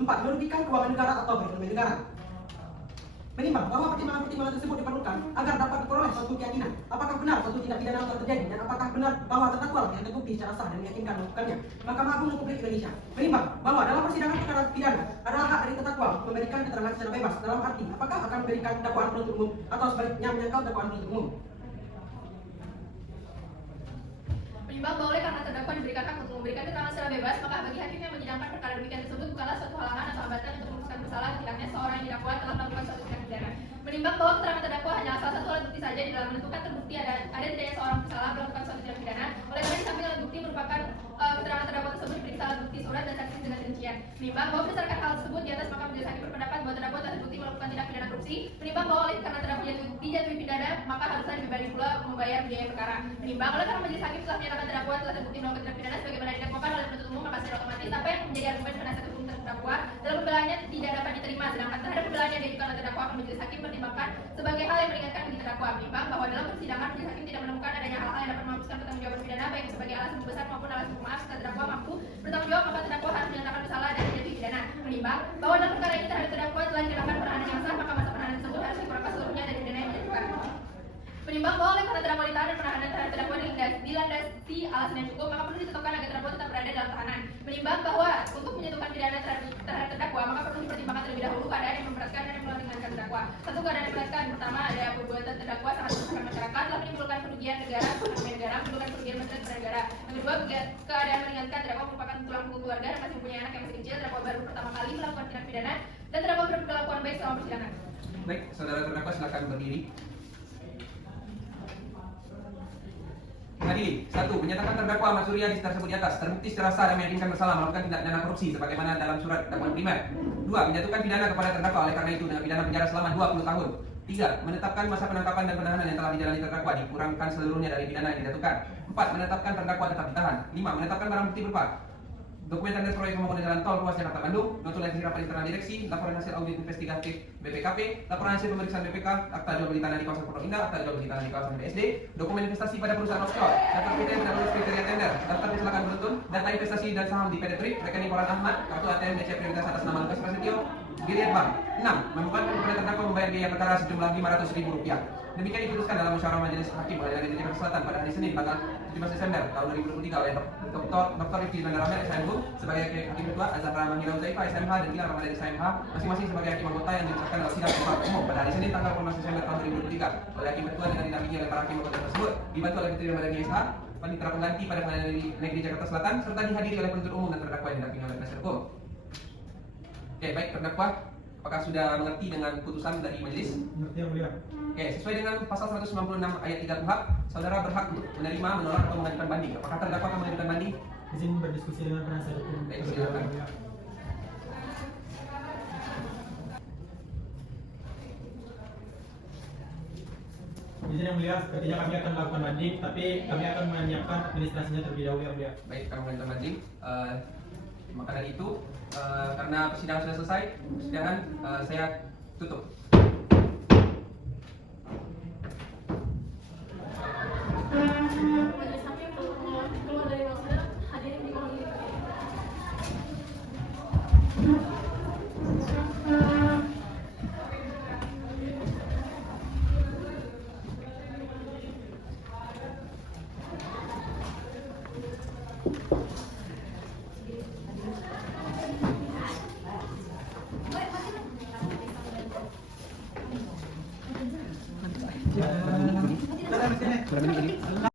4. Merugikan keuangan negara atau perekonomian negara. Menimbang bahwa pertimbangan-pertimbangan tersebut diperlukan agar dapat diperoleh suatu keyakinan apakah benar suatu tindak pidana telah terjadi dan apakah benar bahwa terdakwa yang terbukti secara sah dan meyakinkan melakukannya. Mahkamah Agung Republik Indonesia menimbang bahwa dalam persidangan perkara pidana adalah hak dari terdakwa memberikan keterangan secara bebas dalam arti apakah akan memberikan dakwaan penuntut umum atau sebaliknya menyangkal dakwaan penuntut umum. Menimbang bahwa oleh karena terdakwa diberikan hak untuk memberikan keterangan secara bebas, maka bagi hakim yang menyidangkan perkara demikian tersebut bukanlah suatu halangan atau hambatan untuk memutuskan bersalah tidaknya seorang yang didakwa telah melakukan suatu tindak pidana. Menimbang bahwa keterangan terdakwa hanyalah salah satu alat bukti saja di dalam menentukan terbukti ada tidaknya seorang bersalah melakukan suatu tindak pidana. Oleh karena di samping alat bukti merupakan keterangan terdakwa tersebut diperiksa alat bukti surat dan saksi dengan rincian. Menimbang bahwa berdasarkan hal tersebut di atas maka majelis hakim berpendapat bahwa terdakwa telah terbukti melakukan tindak pidana korupsi. Menimbang bahwa oleh karena terdakwa dijatuhi pidana maka harusnya dibebani pula membayar biaya perkara. Menimbang oleh karena majelis hakim telah menyatakan terdakwa telah terbukti melakukan tindak pidana sebagaimana didakwakan oleh penuntut umum maka secara otomatis apa yang menjadi argumen penasihat hukum terdakwa dalam pembelaannya tidak dapat diterima sedangkan terhadap pembelaan yang diajukan oleh terdakwa akan majelis hakim pertimbangkan sebagai hal yang meringankan bagi terdakwa. Menimbang bahwa dalam persidangan majelis hakim tidak menemukan adanya hal-hal yang dapat menghapuskan pertanggungjawaban pidana baik sebagai alasan pembesar maupun alasan pemaaf jika terdakwa mampu bertanggung jawab maka terdakwa harus menyatakan bersalah dan dijatuhi pidana. Menimbang bahwa dalam perkara ini terhadap terdakwa telah dikenakan penahanan yang sah maka masa penahanan tersebut harus dikurangkan seluruhnya dari pidana yang dijatuhkan. Menimbang bahwa oleh karena terdakwa ditahan dan penahanan terhadap terdakwa dilandasi alasan yang cukup maka perlu ditetapkan agar terdakwa tetap berada dalam tahanan. Menimbang bahwa untuk menjatuhkan pidana terhadap terdakwa maka perlu dipertimbangkan terlebih dahulu keadaan yang memberatkan dan yang meringankan terdakwa. Satu keadaan yang memberatkan pertama ada perbuatan terdakwa sangat merugikan masyarakat telah menimbulkan kerugian negara, kerugian negara, menimbulkan kerugian masyarakat pada negara. Yang kedua keadaan meringankan terdakwa merupakan tulang punggung keluarga dan masih mempunyai anak yang masih kecil. Terdakwa baru pertama kali melakukan tindak pidana dan terdakwa berkelakuan baik selama persidangan. Baik, saudara terdakwa silakan berdiri. Mengadili. 1. Menyatakan terdakwa Ahmad Surya tersebut di atas terbukti secara sah dan meyakinkan bersalah melakukan tindak pidana korupsi sebagaimana dalam surat dakwaan primer. 2. Menjatuhkan pidana kepada terdakwa oleh karena itu dengan pidana penjara selama 20 tahun. 3. Menetapkan masa penangkapan dan penahanan yang telah dijalani terdakwa dikurangkan seluruhnya dari pidana yang dijatuhkan. 4. Menetapkan terdakwa tetap ditahan. 5. Menetapkan barang bukti berupa dokumen tanda proyek pembangunan jalan tol ruas Jakarta Bandung, notulen rapat internal direksi, laporan hasil audit investigatif BPKP, laporan hasil pemeriksaan BPK, akta jual beli tanah di kawasan Pondok Indah, akta jual beli tanah di kawasan BSD, dokumen investasi pada perusahaan offshore, daftar kriteria pada lulus kriteria tender, daftar kecelakaan beruntun, data investasi dan saham di PT Trip, rekening koran Ahmad, kartu ATM DC prioritas atas nama Lukas Prasetyo, Giliat Bank. 6. Membuatkan kepada terdakwa membayar biaya perkara sejumlah Rp500.000. Demikian diputuskan dalam musyawarah majelis hakim Pengadilan Negeri Jakarta Selatan pada hari Senin tanggal 17 Desember tahun 2023 oleh Dr. Rifki Mandarame SMH sebagai hakim ketua, Azhar Rahmanira Uzaifa SMH dan Gilang Ramadhani SMH masing-masing sebagai hakim anggota yang diucapkan dalam sidang tempat umum pada hari Senin tanggal 18 Desember tahun 2023 oleh hakim ketua dengan didampingi oleh para hakim anggota tersebut dibantu oleh Putri Ramadhani SH, panitera pengganti pada Pengadilan Negeri Jakarta Selatan serta dihadiri oleh penuntut umum dan terdakwa yang didampingi oleh penasihat hukum. Oke, baik terdakwa, apakah sudah mengerti dengan putusan dari majelis? Mengerti yang mulia. Oke, sesuai dengan pasal 196 ayat 3 KUHP, saudara berhak untuk menerima, menolak atau mengajukan banding. Apakah terdakwa akan mengajukan banding? Izin berdiskusi dengan penasihat hukum. Baik, silakan. Izin yang mulia, sepertinya kami akan melakukan banding, tapi kami akan menyiapkan administrasinya terlebih dahulu yang mulia. Baik, kami akan banding. Maka dari itu, karena persidangan sudah selesai, persidangan saya tutup. Majelis hakim telah keluar dari ruang sidang. Hadirin dimohon duduk. Silakan, Mas.